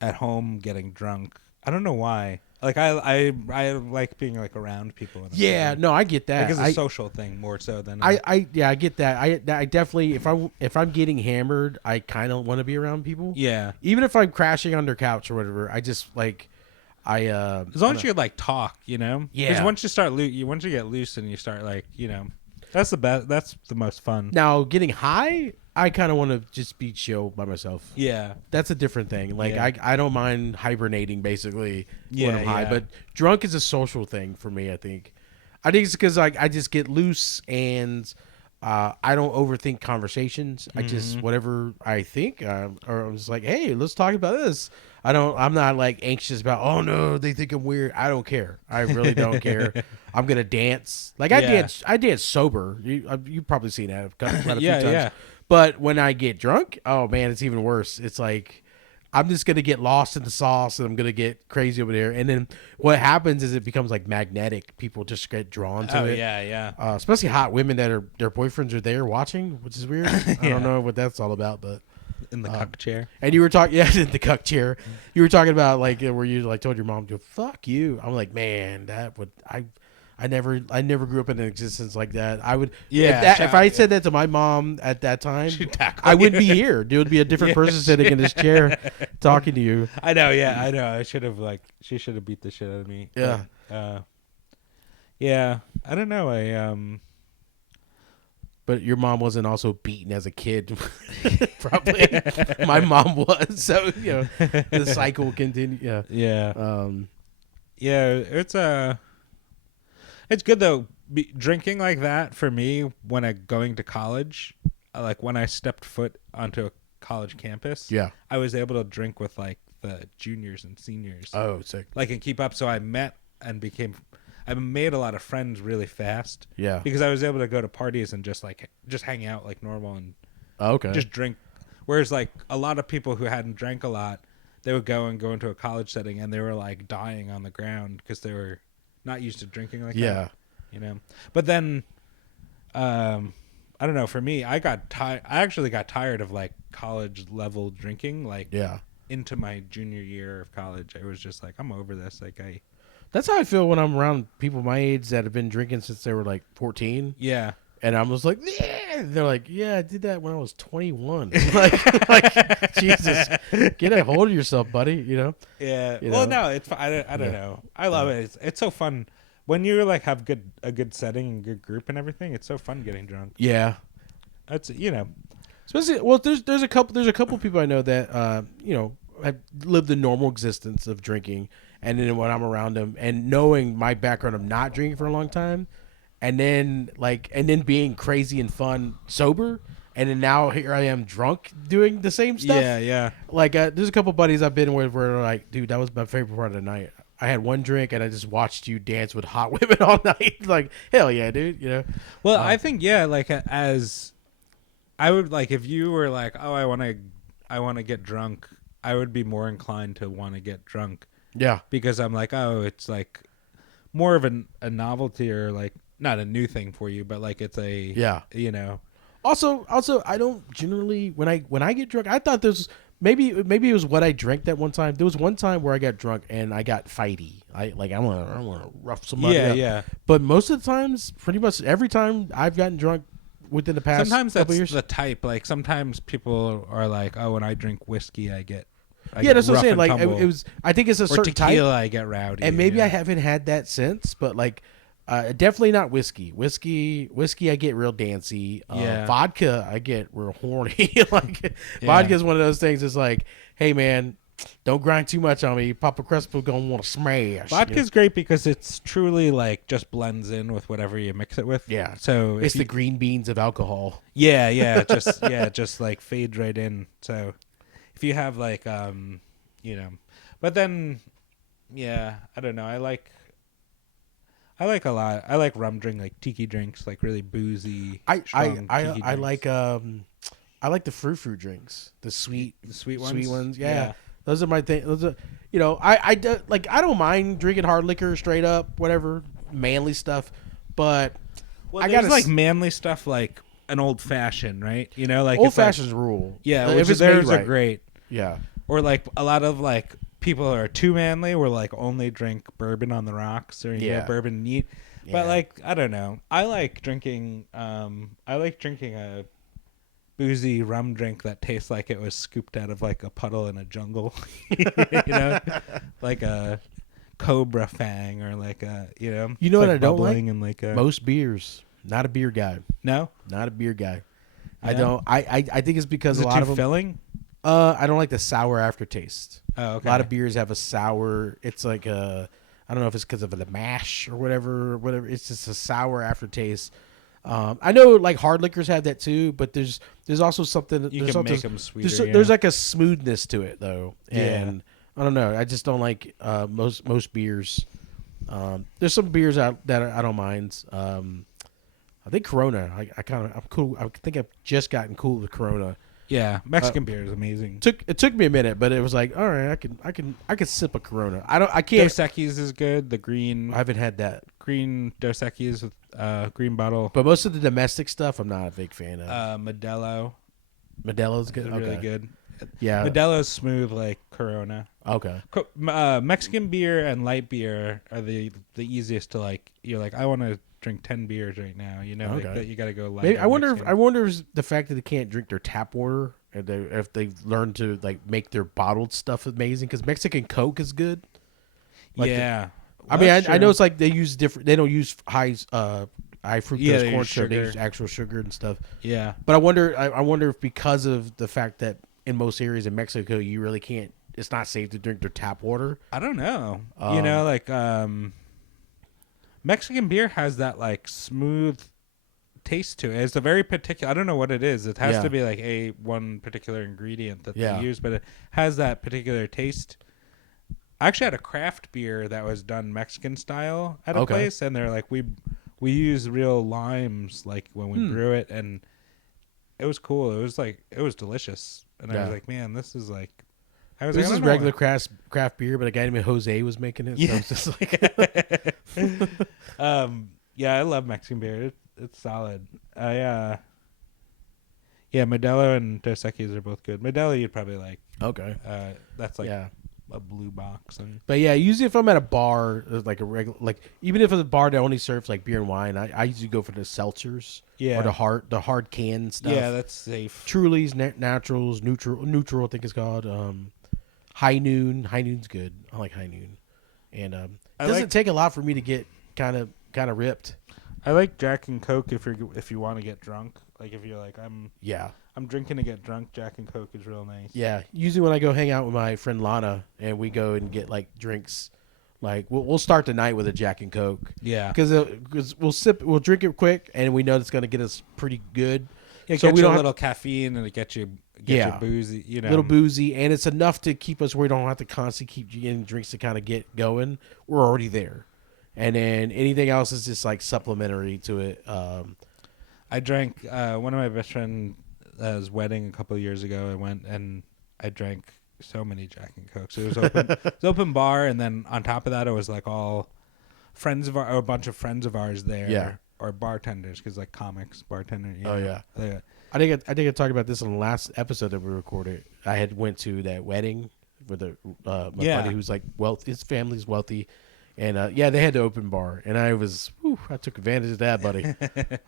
at home getting drunk. I don't know why. Like I like being like around people. And Yeah. everything. No, I get that. Like it's a social thing more so than I get that. I definitely if I'm getting hammered, I kind of want to be around people. yeah. Even if I'm crashing on their couch or whatever, I just like As long as you like talk, you know. Yeah. Because once you start once you get loose and you start like that's the best. That's the most fun. now getting high, I kind of want to just be chill by myself. Yeah. That's a different thing. Like Yeah. I don't mind hibernating basically Yeah, when I'm high, yeah. but drunk is a social thing for me. I think it's because like I just get loose and I don't overthink conversations. I just whatever I think, or I'm just like, hey, let's talk about this. I'm not like anxious about. Oh no, they think I'm weird. I don't care. I really don't care. I'm gonna dance. Like Yeah. I dance sober. You've probably seen that a few Yeah, times. yeah. But when I get drunk, oh man, it's even worse. It's like I'm just gonna get lost in the sauce and I'm gonna get crazy over there. And then what happens is it becomes like magnetic. People just get drawn to Oh it. yeah, yeah. Especially hot women that are their boyfriends are there watching, which is weird. I don't know what that's all about, but In the cuck chair. and you were talking, yeah, in the cuck chair. You were talking about like where you like told your mom to fuck you. I'm like, man, that would I never grew up in an existence like that. I would, Yeah, if I said that to my mom at that time, She'd tackle I wouldn't you. be here. There would be a different person sitting in this chair talking to you. I know. Yeah, I know. I should have she should have beat the shit out of me. Yeah. But, yeah. I don't know. But your mom wasn't also beaten as a kid. Probably. My mom was. So, the cycle continued. Yeah. Yeah. Yeah. It's good though. Drinking like that for me when I going to college, like when I stepped foot onto a college campus. Yeah. I was able to drink with like the juniors and seniors. Oh, sick. Like and keep up. So I met and I made a lot of friends really fast. Yeah. Because I was able to go to parties and just hang out like normal and Okay. just drink. Whereas like a lot of people who hadn't drank a lot, they would go into a college setting and they were like dying on the ground because they were not used to drinking like that. But then, I don't know. For me, I actually got tired of like college level drinking. Like into my junior year of college, I was just like, I'm over this. Like That's how I feel when I'm around people my age that have been drinking since they were like 14. Yeah. And I'm just like, yeah. They're like, yeah, I did that when I was 21. like, Jesus, get a hold of yourself, buddy. Yeah. You Well, know? no, it's I don't know. I love it. It's so fun when you like have a good setting and good group and everything. It's so fun getting drunk. Yeah. That's Especially, well, there's a couple people I know that have lived the normal existence of drinking, and then when I'm around them and knowing my background of not drinking for a long time, and then being crazy and fun sober, and then now here I am drunk doing the same stuff. Yeah. Like there's a couple buddies I've been with where they're like, dude, that was my favorite part of the night. I had one drink and I just watched you dance with hot women all night. Like, hell yeah, dude. Well, I think like as I would like if you were like, oh, I want to get drunk, I would be more inclined to want to get drunk. Yeah. Because I'm like, oh, it's like more of a novelty or like not a new thing for you, but like it's a Also, I don't generally when I get drunk. I thought there's maybe it was what I drank that one time. There was one time where I got drunk and I got fighty. I want to rough somebody up. Yeah. But most of the times, pretty much every time I've gotten drunk, within the past Sometimes couple that's years? the type. Like sometimes people are like, "Oh, when I drink whiskey, I get Yeah, that's what I'm rough saying. and Like tumble." it was. I think it's a Or certain tequila, type, I get rowdy. and maybe I yeah. haven't had that since. But like, definitely not whiskey. Whiskey, I get real dancy. Yeah. Vodka, I get real horny. Like, Yeah. vodka is one of those things. It's like, hey man, don't grind too much on me. Papa Crespo gonna want to smash. Vodka's great because it's truly like just blends in with whatever you mix it with. Yeah. So It's the green beans of alcohol. just like fades right in. So if you have like but then I don't know. I like a lot. I like rum drink, like tiki drinks, like really boozy. Strong tiki I drinks. I like the fruit drinks, the sweet sweet ones. sweet ones. Yeah. Those are my thing. Those are, I don't mind drinking hard liquor straight up, whatever, manly stuff, but Well, I there's gotta like manly stuff, like an old fashioned, right? Like old it's like- fashions rule. yeah, if which it's theirs made are right. great. Yeah. Or like a lot of like people are too manly, will like only drink bourbon on the rocks or bourbon neat. But Yeah. like I don't know, I like drinking a boozy rum drink that tastes like it was scooped out of like a puddle in a jungle, like a cobra fang or like a You know what like I don't like? bubbling and like a Most beers. Not a beer guy. no. Not a beer guy. I Yeah? don't. I think it's because Is a it lot too of them. filling? I don't like the sour aftertaste. Oh, okay. A lot of beers have a sour. It's like a. I don't know if it's because of the mash or whatever. It's just a sour aftertaste. I know like hard liquors have that too, but there's also something. You there's can something, make them sweeter. There's like a smoothness to it though, Yeah. and I don't know. I just don't like most beers. There's some beers out that I don't mind. I think Corona. I'm cool. I think I've just gotten cool with Corona. yeah, Mexican beer is amazing. It took me a minute, but it was like, all right, I can sip a Corona. I can't. Dos Equis is good. The green I haven't had that. green Dos Equis with green bottle. But most of the domestic stuff, I'm not a big fan of. Modelo Modelo's is good. really Okay. good. Yeah. Modelo's smooth like Corona. Okay. Mexican beer and light beer are the easiest to like. You're like, I want to drink 10 beers right now. Like Okay. that you got to go light. Maybe, on I wonder Mexican. if the fact that they can't drink their tap water, and if they've learned to like make their bottled stuff amazing, because Mexican Coke is good. Like yeah. I mean, I know it's like they use different. They don't use high fructose Yeah, they corn use syrup. They sugar. use actual sugar and stuff. Yeah. But I wonder if because of the fact that in most areas in Mexico you really can't. It's not safe to drink their tap water. I don't know. Like Mexican beer has that like smooth taste to it. It's a very particular. I don't know what it is. It has Yeah. to be like one particular ingredient that Yeah. they use, but it has that particular taste. I actually had a craft beer that was done Mexican style at a Okay. place, and they're like, we use real limes like when we brew it, and it was cool. It was delicious, and I Yeah. was like, man, this is like. I was This like, I is don't know. regular craft beer, but a guy named Jose was making it. So Yeah. it's just like Yeah, I love Mexican beer. It's solid. Yeah, Modelo and Dos Equis are both good. Modelo you'd probably like. okay. That's like Yeah. a blue box. But yeah, usually if I'm at a bar, like a regular, like even if it's a bar that only serves like beer and wine, I usually go for the seltzers Yeah. or the hard can stuff. Yeah, that's safe. Truly's, Naturals, Neutral, I think it's called. High Noon's good. I like High Noon, and it doesn't take a lot for me to get kind of ripped. I like Jack and Coke if you want to get drunk. Like if you're like I'm drinking to get drunk. Jack and Coke is real nice. Yeah. Usually when I go hang out with my friend Lana and we go and get like drinks, like we'll start the night with a Jack and Coke. Yeah. Because we'll drink it quick and we know it's going to get us pretty good. Yeah, So get we you don't a have- little caffeine and it get you Yeah. boozy. Little boozy, and it's enough to keep us where we don't have to constantly keep getting drinks to kind of get going. We're already there. And then anything else is just like supplementary to it. I drank one of my best friend's wedding a couple of years ago. I went and I drank so many Jack and Cokes. It was open, it was open bar, and then on top of that, it was like all friends of a bunch of friends of ours there. Yeah. Or bartenders, because like comics, bartender. Oh, yeah. Yeah. I think I talked about this on the last episode that we recorded. I had went to that wedding with my Yeah. buddy who's like his family's wealthy, And yeah, they had the open bar, and I took advantage of that, buddy.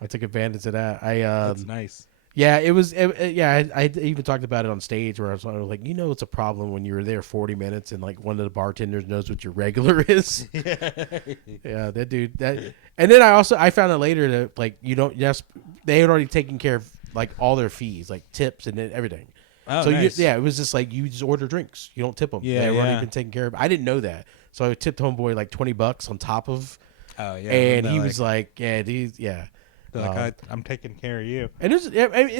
I took advantage of that. That's nice. Yeah, it was. Yeah, I even talked about it on stage where I was like, it's a problem when you're there 40 minutes and like one of the bartenders knows what your regular is. Yeah, that dude. And then I found out later that like you don't. Yes, they had already taken care of like all their fees, like tips and everything. Oh, So nice. it was just like you just order drinks. You don't tip them. Yeah, They've yeah. already been taken care of. I didn't know that, so I tipped homeboy like $20 on top of. Oh yeah. And he was like, yeah, dude, yeah. They're like, I'm taking care of you. And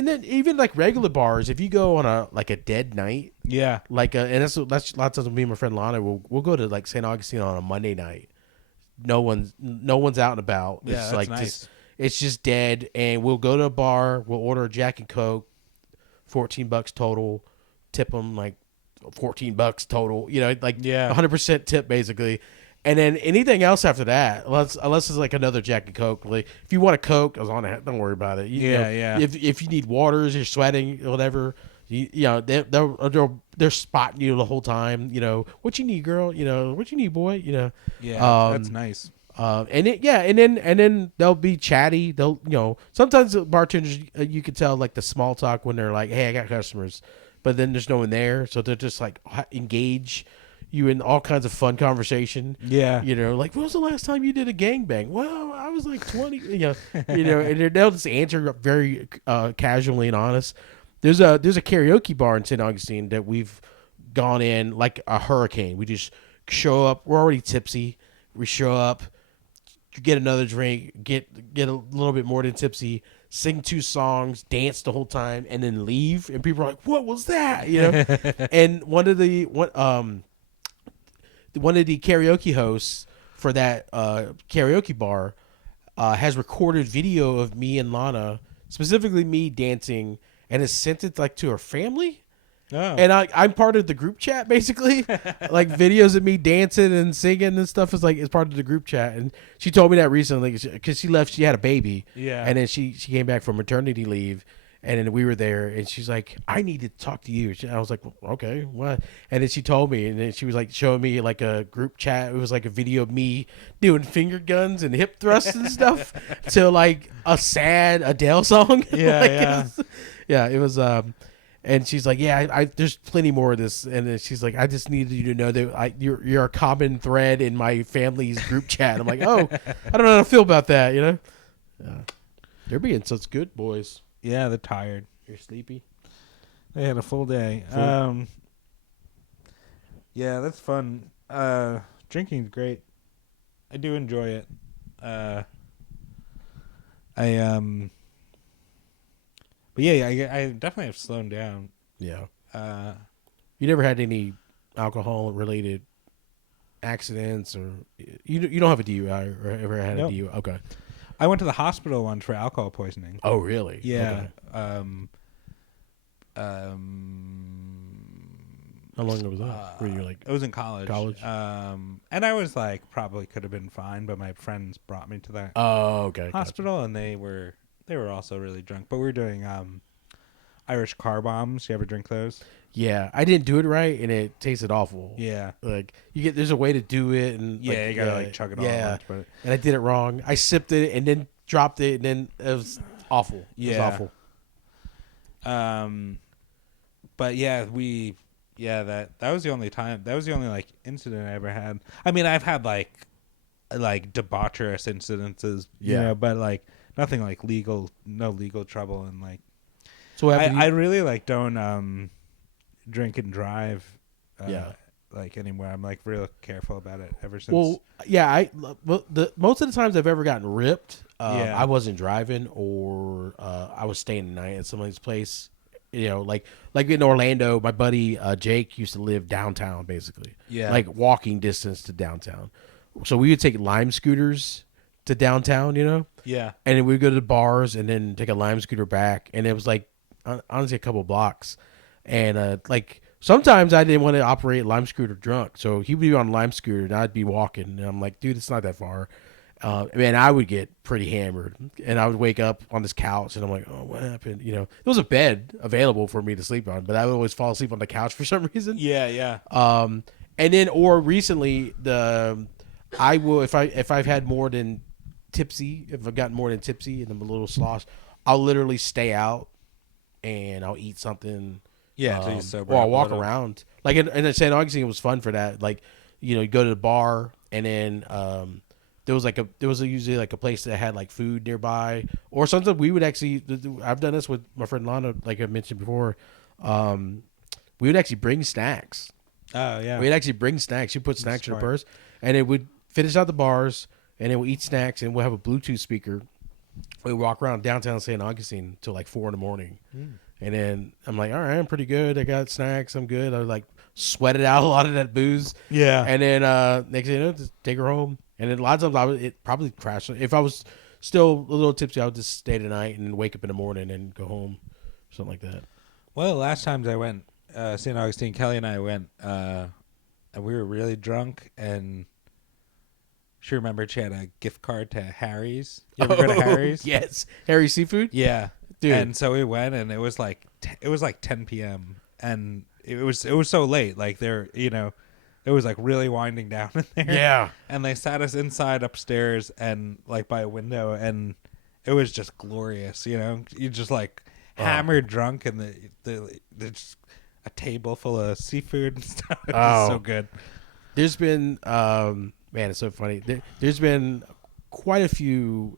then even like regular bars, if you go on a dead night, Yeah. and that's lots of times me and my friend Lana we'll go to like St. Augustine on a Monday night. No one's out and about. Yeah, It's that's like nice. it's just dead, and we'll go to a bar. We'll order a Jack and Coke, $14 total. Tip them like $14 total. Like Yeah. 100% tip basically. And then anything else after that, unless it's like another Jack and Coke. Like if you want a Coke, I was on it. Don't worry about it. Yeah. If you need waters, you're sweating, whatever. They're spotting you the whole time. What you need, girl. What you need, boy. Yeah. That's nice. And then they'll be chatty. Sometimes the bartenders you can tell like the small talk when they're like, hey, I got customers, but then there's no one there, so they're just like engage you in all kinds of fun conversation. Yeah. Like, when was the last time you did a gangbang? Well, I was like 20. And they'll just answer very casually and honest. There's a karaoke bar in St. Augustine that we've gone in like a hurricane. We just show up. We're already tipsy. We show up, get another drink, get a little bit more than tipsy, sing 2 songs, dance the whole time, and then leave. And people are like, "What was that?" And one of the karaoke hosts for that karaoke bar has recorded video of me and Lana, specifically me dancing, and has sent it like to her family. Oh. And I'm part of the group chat basically. Like videos of me dancing and singing and stuff is part of the group chat. And she told me that recently because she left. She had a baby. Yeah. And then she came back from maternity leave. And then we were there, and she's like, "I need to talk to you." I was like, well, "Okay, what?" And then she told me, and then she was like showing me like a group chat. It was like a video of me doing finger guns and hip thrusts and stuff to like a sad Adele song. Yeah, It was. And she's like, "Yeah, I there's plenty more of this." And then she's like, "I just needed you to know that you're a common thread in my family's group chat." I'm like, "Oh, I don't know how to feel about that," They're being such good boys. Yeah, they're tired. You're sleepy. They had a full day. Yeah, that's fun. Drinking's great. I do enjoy it. But yeah, I definitely have slowed down. Yeah. Uh, You never had any alcohol related accidents, or you don't have a DUI or ever had Nope. a DUI? Okay. I went to the hospital once for alcohol poisoning. Oh, really? Yeah. Okay. How long ago was that? Were you like? It was in college. And I was like, probably could have been fine, but my friends brought me to the Oh, okay. hospital, and they were also really drunk. But we were doing Irish car bombs. You ever drink those? Yeah, I didn't do it right, and it tasted awful. Yeah. Like there's a way to do it, and Yeah, you gotta chug it all at once, but and I did it wrong. I sipped it and then dropped it, and then it was awful. It was awful. But yeah, that was the only time. That was the only like incident I ever had. I mean, I've had like debaucherous incidences, but like nothing like no legal trouble, and like. So what happened? I really like don't drink and drive. Like anymore. I'm like real careful about it ever since. Well, yeah, most of the times I've ever gotten ripped, Yeah. I wasn't driving, or I was staying the night at somebody's place. Like in Orlando, my buddy Jake used to live downtown, basically. Yeah. Like walking distance to downtown. So we would take Lime scooters to downtown, Yeah. and then we'd go to the bars and then take a Lime scooter back, and it was like honestly a couple blocks, and like. Sometimes I didn't want to operate Lime scooter drunk, so he would be on Lime scooter and I'd be walking, and I'm like, dude, it's not that far. Man, I would get pretty hammered, and I would wake up on this couch, and I'm like, oh, what happened? There was a bed available for me to sleep on, but I would always fall asleep on the couch for some reason. Yeah. And then, or recently, I will if I've had more than tipsy, if I've gotten more than tipsy and I'm a little slosh, I'll literally stay out and I'll eat something, Yeah, so you sober or I'll up a walk little. around. Like in St. Augustine, it was fun for that. Like, you go to the bar and then there was usually like a place that had like food nearby, or sometimes we would actually. I've done this with my friend Lana, like I mentioned before. We would actually bring snacks. Oh yeah, We'd actually bring snacks. You put that's snacks in her smart. purse, and it would finish out the bars, and then we'll eat snacks, and we'll have a Bluetooth speaker. We walk around downtown St. Augustine till like 4 in the morning. And then I'm like, all right, I'm pretty good. I got snacks. I'm good. I like sweated out a lot of that booze. Yeah. And then next thing you know, just take her home. And then a lot of times it probably crashed. If I was still a little tipsy, I would just stay the night and then wake up in the morning and go home, something like that. Well, the last times I went, St. Augustine, Kelly and I went, and we were really drunk, and she remembered she had a gift card to Harry's. You ever go to Harry's? Yes, Harry Seafood, Yeah, dude. and so we went, and it was like 10 p.m. and it was so late. Like it was like really winding down in there. Yeah. And they sat us inside upstairs and like by a window, and it was just glorious. You just like hammered drunk, and the just a table full of seafood and stuff. It was so good. There's been man, it's so funny. There's been quite a few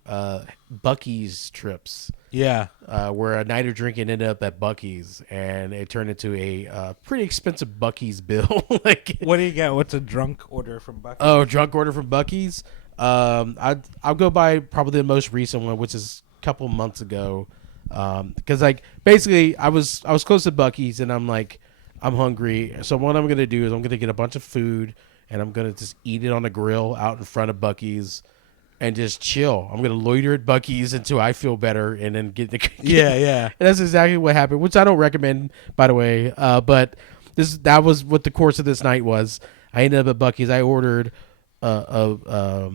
Bucky's trips. Yeah. Where a night of drinking ended up at Bucky's, and it turned into a pretty expensive Bucky's bill. Like, What do you get? What's a drunk order from Bucky? oh, drunk order from Bucky's. I'll go by probably the most recent one, which is a couple months ago. Because like basically I was close to Bucky's, and I'm like, I'm hungry. So what I'm gonna do is I'm gonna get a bunch of food, and I'm gonna just eat it on the grill out in front of Bucky's. And just chill. I'm gonna loiter at Bucky's until I feel better, and then get. Yeah. And that's exactly what happened, which I don't recommend, by the way. But that was what the course of this night was. I ended up at Bucky's. I ordered a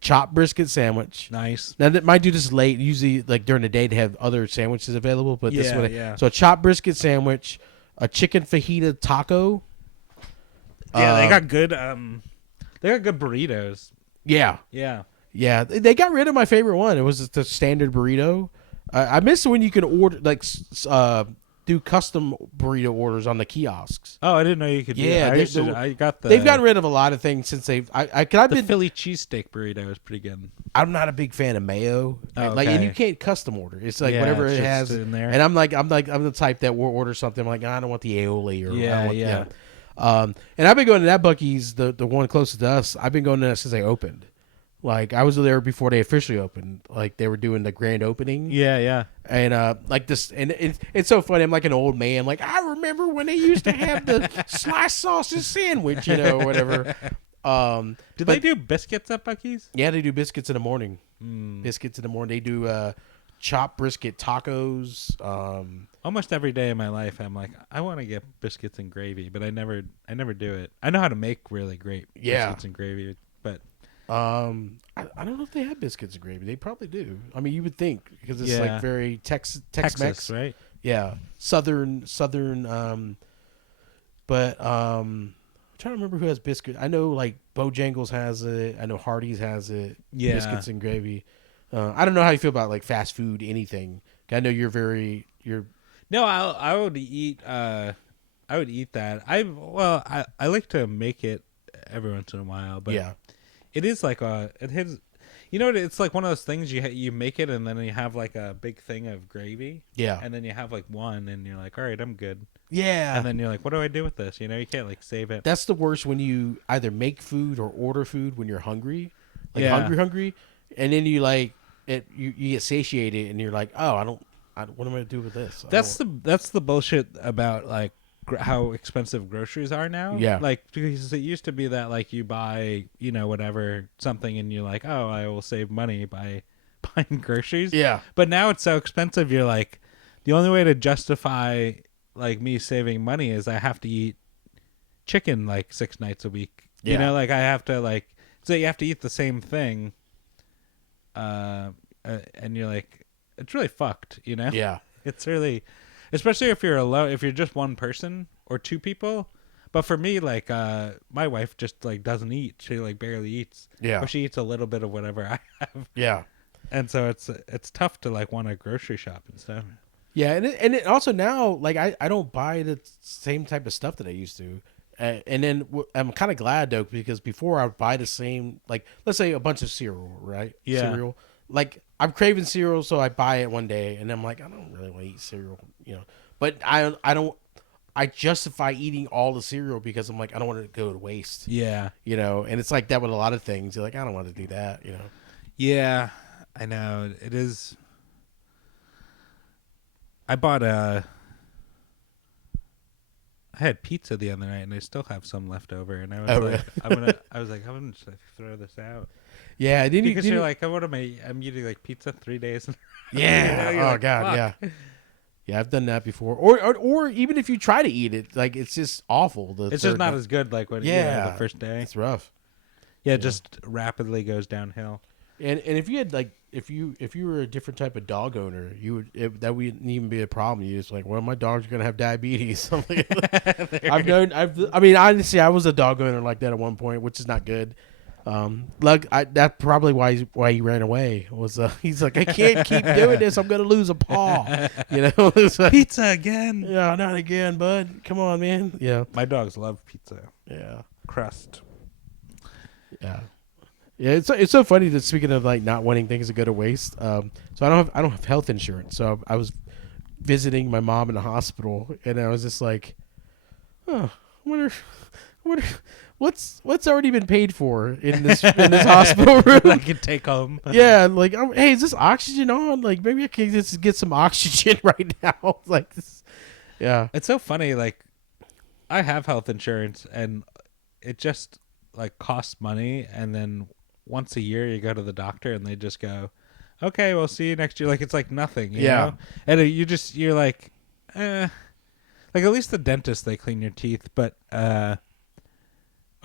chopped brisket sandwich. Nice. Now that might do this late. Usually, like during the day, they have other sandwiches available. But this one, Yeah. so a chopped brisket sandwich, a chicken fajita taco. Yeah, they got good. They got good burritos. Yeah. Yeah. Yeah, they got rid of my favorite one. It was just the standard burrito. I miss when you can order do custom burrito orders on the kiosks. Oh, I didn't know you could. Yeah, do that. I got the. They've gotten rid of a lot of things since they've. the Philly cheesesteak burrito is pretty good. I'm not a big fan of mayo. Oh, Like, and okay. you can't custom order. It's like Yeah, whatever it's it just has in there. And I'm the type that will order something. I'm like, I don't want the aioli or I don't want, Yeah. And I've been going to that Bucky's, the one closest to us. I've been going to that since they opened. Like I was there before they officially opened. Like they were doing the grand opening. Yeah. And like this, and it's so funny. I'm like an old man. Like I remember when they used to have the sliced sausage sandwich, or whatever. Do they do biscuits at Bucky's? Yeah, they do biscuits in the morning. Biscuits in the morning. They do chopped brisket tacos. Almost every day of my life, I'm like, I want to get biscuits and gravy, but I never do it. I know how to make really great biscuits and gravy, but I don't know if they have biscuits and gravy. They probably do. I mean, you would think because it's like very Tex-Mex, Texas, right? Yeah, southern. But I'm trying to remember who has biscuit. I know like Bojangles has it. I know Hardee's has it. Yeah. Biscuits and gravy. I don't know how you feel about like fast food, anything. I know you're. No, I would eat. I would eat that. I like to make it every once in a while, but Yeah. it is like it has. It's like one of those things you make it, and then you have like a big thing of gravy. Yeah. And then you have like one, and you're like, all right, I'm good. Yeah. And then you're like, what do I do with this? You can't like save it. That's the worst when you either make food or order food when you're hungry, like Yeah. hungry, and then you like it. You get satiated, and you're like, oh, I don't. What am I gonna do with this? That's the bullshit about like how expensive groceries are now. Yeah. Like because it used to be that like you buy whatever something and you're like, oh, I will save money by buying groceries. Yeah. But now it's so expensive. You're like, the only way to justify like me saving money is I have to eat chicken like 6 nights a week. Yeah. Like I have to so you have to eat the same thing. And you're like, it's really fucked. Yeah. It's really, especially if you're alone, if you're just one person or two people. But for me, like, my wife just like doesn't eat. She like barely eats. Yeah. But she eats a little bit of whatever I have. Yeah. And so it's tough to like want to grocery shop and stuff. Yeah, and it also now, like, I don't buy the same type of stuff that I used to. And then I'm kind of glad, though, because before I would buy the same, like, let's say a bunch of cereal, right? Yeah. Cereal. Like, I'm craving cereal, so I buy it one day, and I'm like, I don't really want to eat cereal, you know. But I don't, I justify eating all the cereal because I'm like, I don't want it to go to waste, Yeah. you know. And it's like that with a lot of things. You're like, I don't want to do that, you know. Yeah, I know. It is. I had pizza the other night and I still have some left over, and I was I was like, I'm gonna just throw this out. Yeah, Because you're like, oh, what am I? I'm eating like pizza 3 days. Yeah. You're Oh like, God. fuck. Yeah. Yeah, I've done that before. Or even if you try to eat it, like it's just awful. It's just not as good like when the first day. It's rough. Yeah, it just rapidly goes downhill. And if you had like if you were a different type of dog owner, that wouldn't even be a problem. You just like, well, my dog's gonna have diabetes. I mean, honestly, I was a dog owner like that at one point, which is not good. That's probably why he ran away. Was he's like, I can't keep doing this. I'm gonna lose a paw. You know, like, Pizza again. yeah, not again, bud. Come on, man. Yeah, My dogs love pizza yeah, crust. yeah. Yeah, it's so funny that, speaking of like not wanting things to go to waste. So I don't have health insurance. So I was visiting my mom in the hospital, and I was just like, oh, I wonder what's already been paid for in this hospital room. I can take home. Yeah, like, hey, is this oxygen on? Like, maybe I can just get some oxygen right now. Like this. Yeah, It's so funny. Like, I have health insurance, and it just like costs money, and then once a year you go to the doctor and they just go, okay, we'll see you next year. Like, it's like nothing, you know? And you're like, like, at least the dentist, they clean your teeth, but or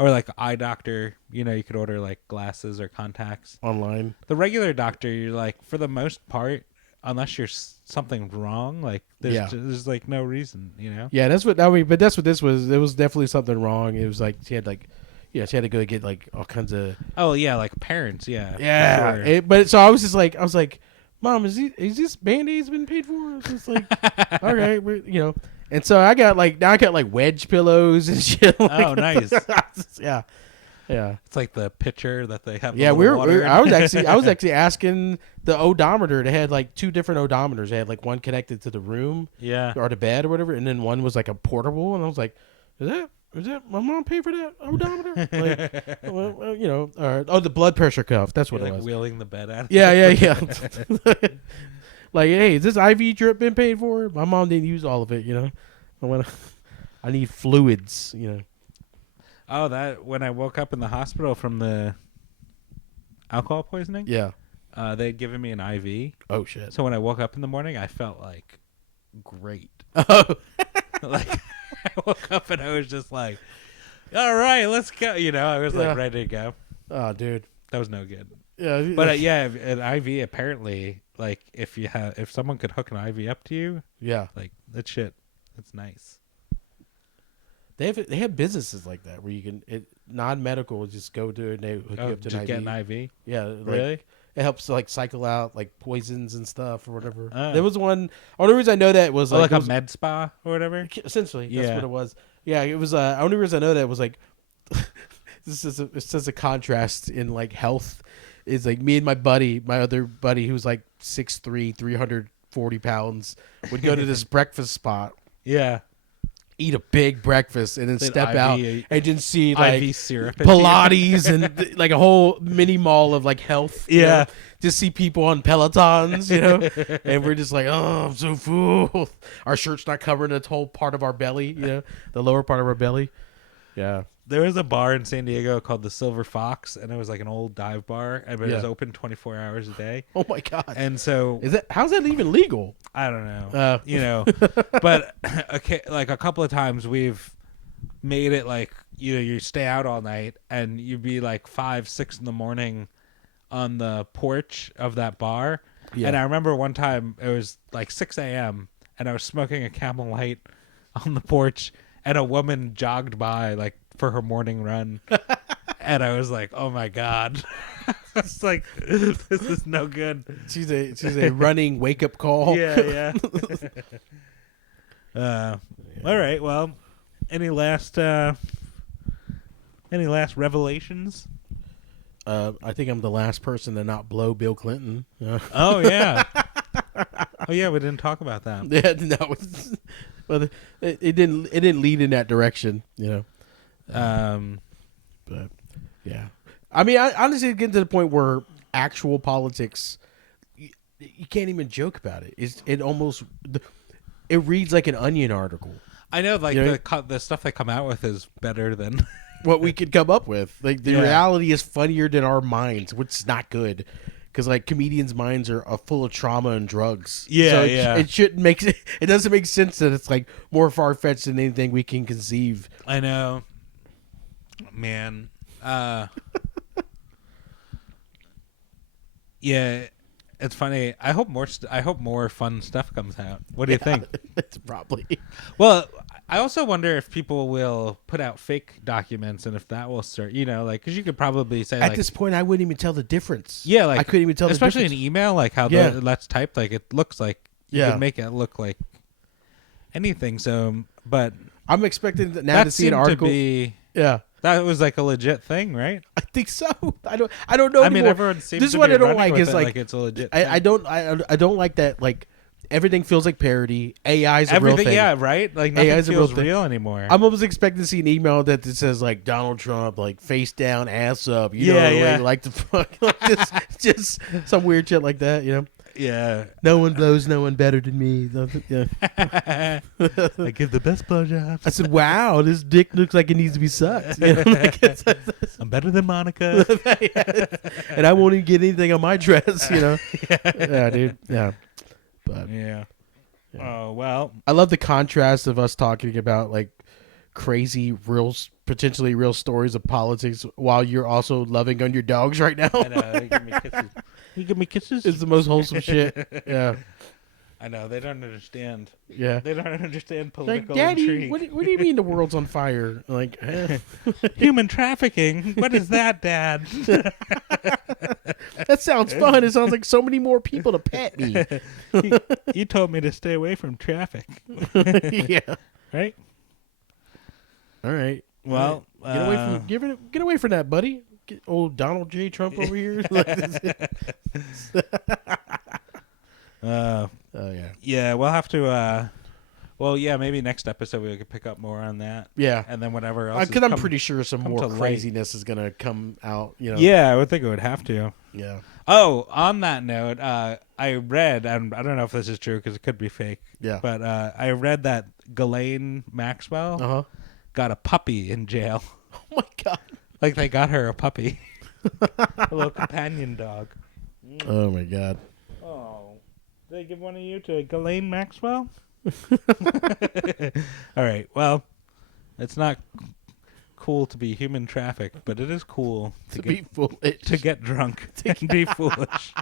like eye doctor, you know, you could order like glasses or contacts online. The regular doctor, you're like, for the most part, unless you're something wrong, like there's like no reason, you know? Yeah, that's what but that's what this was. There was definitely something wrong. It was like she had to go get like all kinds of. Oh yeah, like parents, yeah. Yeah, Sure. but so I was like, Mom, is this Band-Aids been paid for? It's just like, all right, you know. And so I got like wedge pillows and shit. Like, Oh, nice. Yeah. Yeah. It's like the pitcher that they have. Yeah, water in. I was actually asking the odometer. They had like two different odometers. They had like one connected to the room, Yeah. or the bed or whatever, and then one was like a portable. And I was like, is that my mom paid for that odometer? Like, well, you know, the blood pressure cuff. That's what You're it like was. wheeling the bed out. Yeah. Like, hey, is this IV drip been paid for? My mom didn't use all of it, you know. I need fluids, you know. Oh, that when I woke up in the hospital from the alcohol poisoning. Yeah. They'd given me an IV. Oh shit. So when I woke up in the morning, I felt like great. Oh. Like, I woke up and I was just like, all right, let's go. You know, I was like ready to go. Oh, dude. That was no good. Yeah. But yeah, an IV apparently, like if someone could hook an IV up to you, yeah. like that shit, it's nice. They have businesses like that where you can non-medical just go to it and they hook you up to just an get IV. an IV. Yeah. Like, Really? it helps like cycle out like poisons and stuff or whatever. Oh. There was one. Only reason I know that was Like a med spa or whatever. Essentially, that's Yeah. what it was. Yeah, it was. Only reason I know that was like, it's just a contrast in like health. Is like me and my other buddy, who's like 6'3", 340 pounds, would go to this breakfast spot, Yeah. eat a big breakfast, and then step IV, out and just see like IV syrup. Pilates and like a whole mini mall of like health. you Yeah. know? Just see people on Pelotons, you know, and we're just like, oh, I'm so full. Our shirt's not covering the whole part of our belly, you know, the lower part of our belly. Yeah. There was a bar in San Diego called the Silver Fox, and it was like an old dive bar, and it was open 24 hours a day. Oh my God. And so How's that even legal? I don't know, you know, but okay, like a couple of times we've made it like, you know, you stay out all night and you'd be like 5, 6 in the morning on the porch of that bar. Yeah. And I remember one time it was like 6 a.m. and I was smoking a Camel Light on the porch, and a woman jogged by like for her morning run, and I was like, "Oh my god!" It's like this is no good. She's a running wake up call. Yeah. All right. Well, any last revelations? I think I'm the last person to not blow Bill Clinton. Oh yeah. Oh yeah. We didn't talk about that. Yeah, no, but it didn't lead in that direction, But yeah, I mean, I honestly getting to the point where actual politics, you can't even joke about it. It reads like an Onion article. I know, like the stuff they come out with is better than what we could come up with. Like the reality is funnier than our minds, which is not good. Because like comedians' minds are full of trauma and drugs. Yeah, so yeah. It shouldn't make it doesn't make sense that it's like more far fetched than anything we can conceive. I know, man. Yeah, it's funny. I hope more fun stuff comes out. What do you think? It's probably. Well, I also wonder if people will put out fake documents and if that will start, like, because you could probably say At this point, I wouldn't even tell the difference. Yeah, like I couldn't even tell, especially the difference. in email, like how that's typed, like it looks like you can make it look like anything. So, but I'm expecting now to see an article. That was like a legit thing, right? I think so. I don't know. I mean, everyone seems this is to what be I don't like running is with it like, like it's a legit. I don't like that. Like everything feels like parody. AI is a real thing. Yeah, right. Like nothing AI's feels a real real anymore. I'm almost expecting to see an email that says like Donald Trump, like face down, ass up. Like the fuck, like just some weird shit like that. Yeah. No one blows no one better than me. Yeah. I give the best blowjobs. I said, wow, this dick looks like it needs to be sucked. I'm better than Monica. And I won't even get anything on my dress, Yeah, dude. Yeah. But yeah. Oh, well. I love the contrast of us talking about like crazy, potentially real stories of politics while you're also loving on your dogs right now. I know. They give me kisses. You give me kisses? It's the most wholesome shit. Yeah. I know. They don't understand. Yeah. They don't understand political Daddy, intrigue. what do you mean the world's on fire? Like, human trafficking? What is that, Dad? That sounds fun. It sounds like so many more people to pet me. You told me to stay away from traffic. Yeah. Right? All right. Well, get away from that, buddy. Get old Donald J. Trump over here. Oh yeah. Yeah, we'll have to. Maybe next episode we could pick up more on that. Yeah, and then whatever else. Because I'm pretty sure some more craziness is gonna come out. Yeah, I would think it would have to. Yeah. Oh, on that note, I read, and I don't know if this is true because it could be fake. Yeah. But I read that Ghislaine Maxwell got a puppy in jail. Oh my god. Like they got her a puppy, a little companion dog. Oh my god. Oh, did they give one of you to Ghislaine Maxwell? All right. Well, it's not cool to be human trafficked, but it is cool to be foolish, to get drunk and be foolish.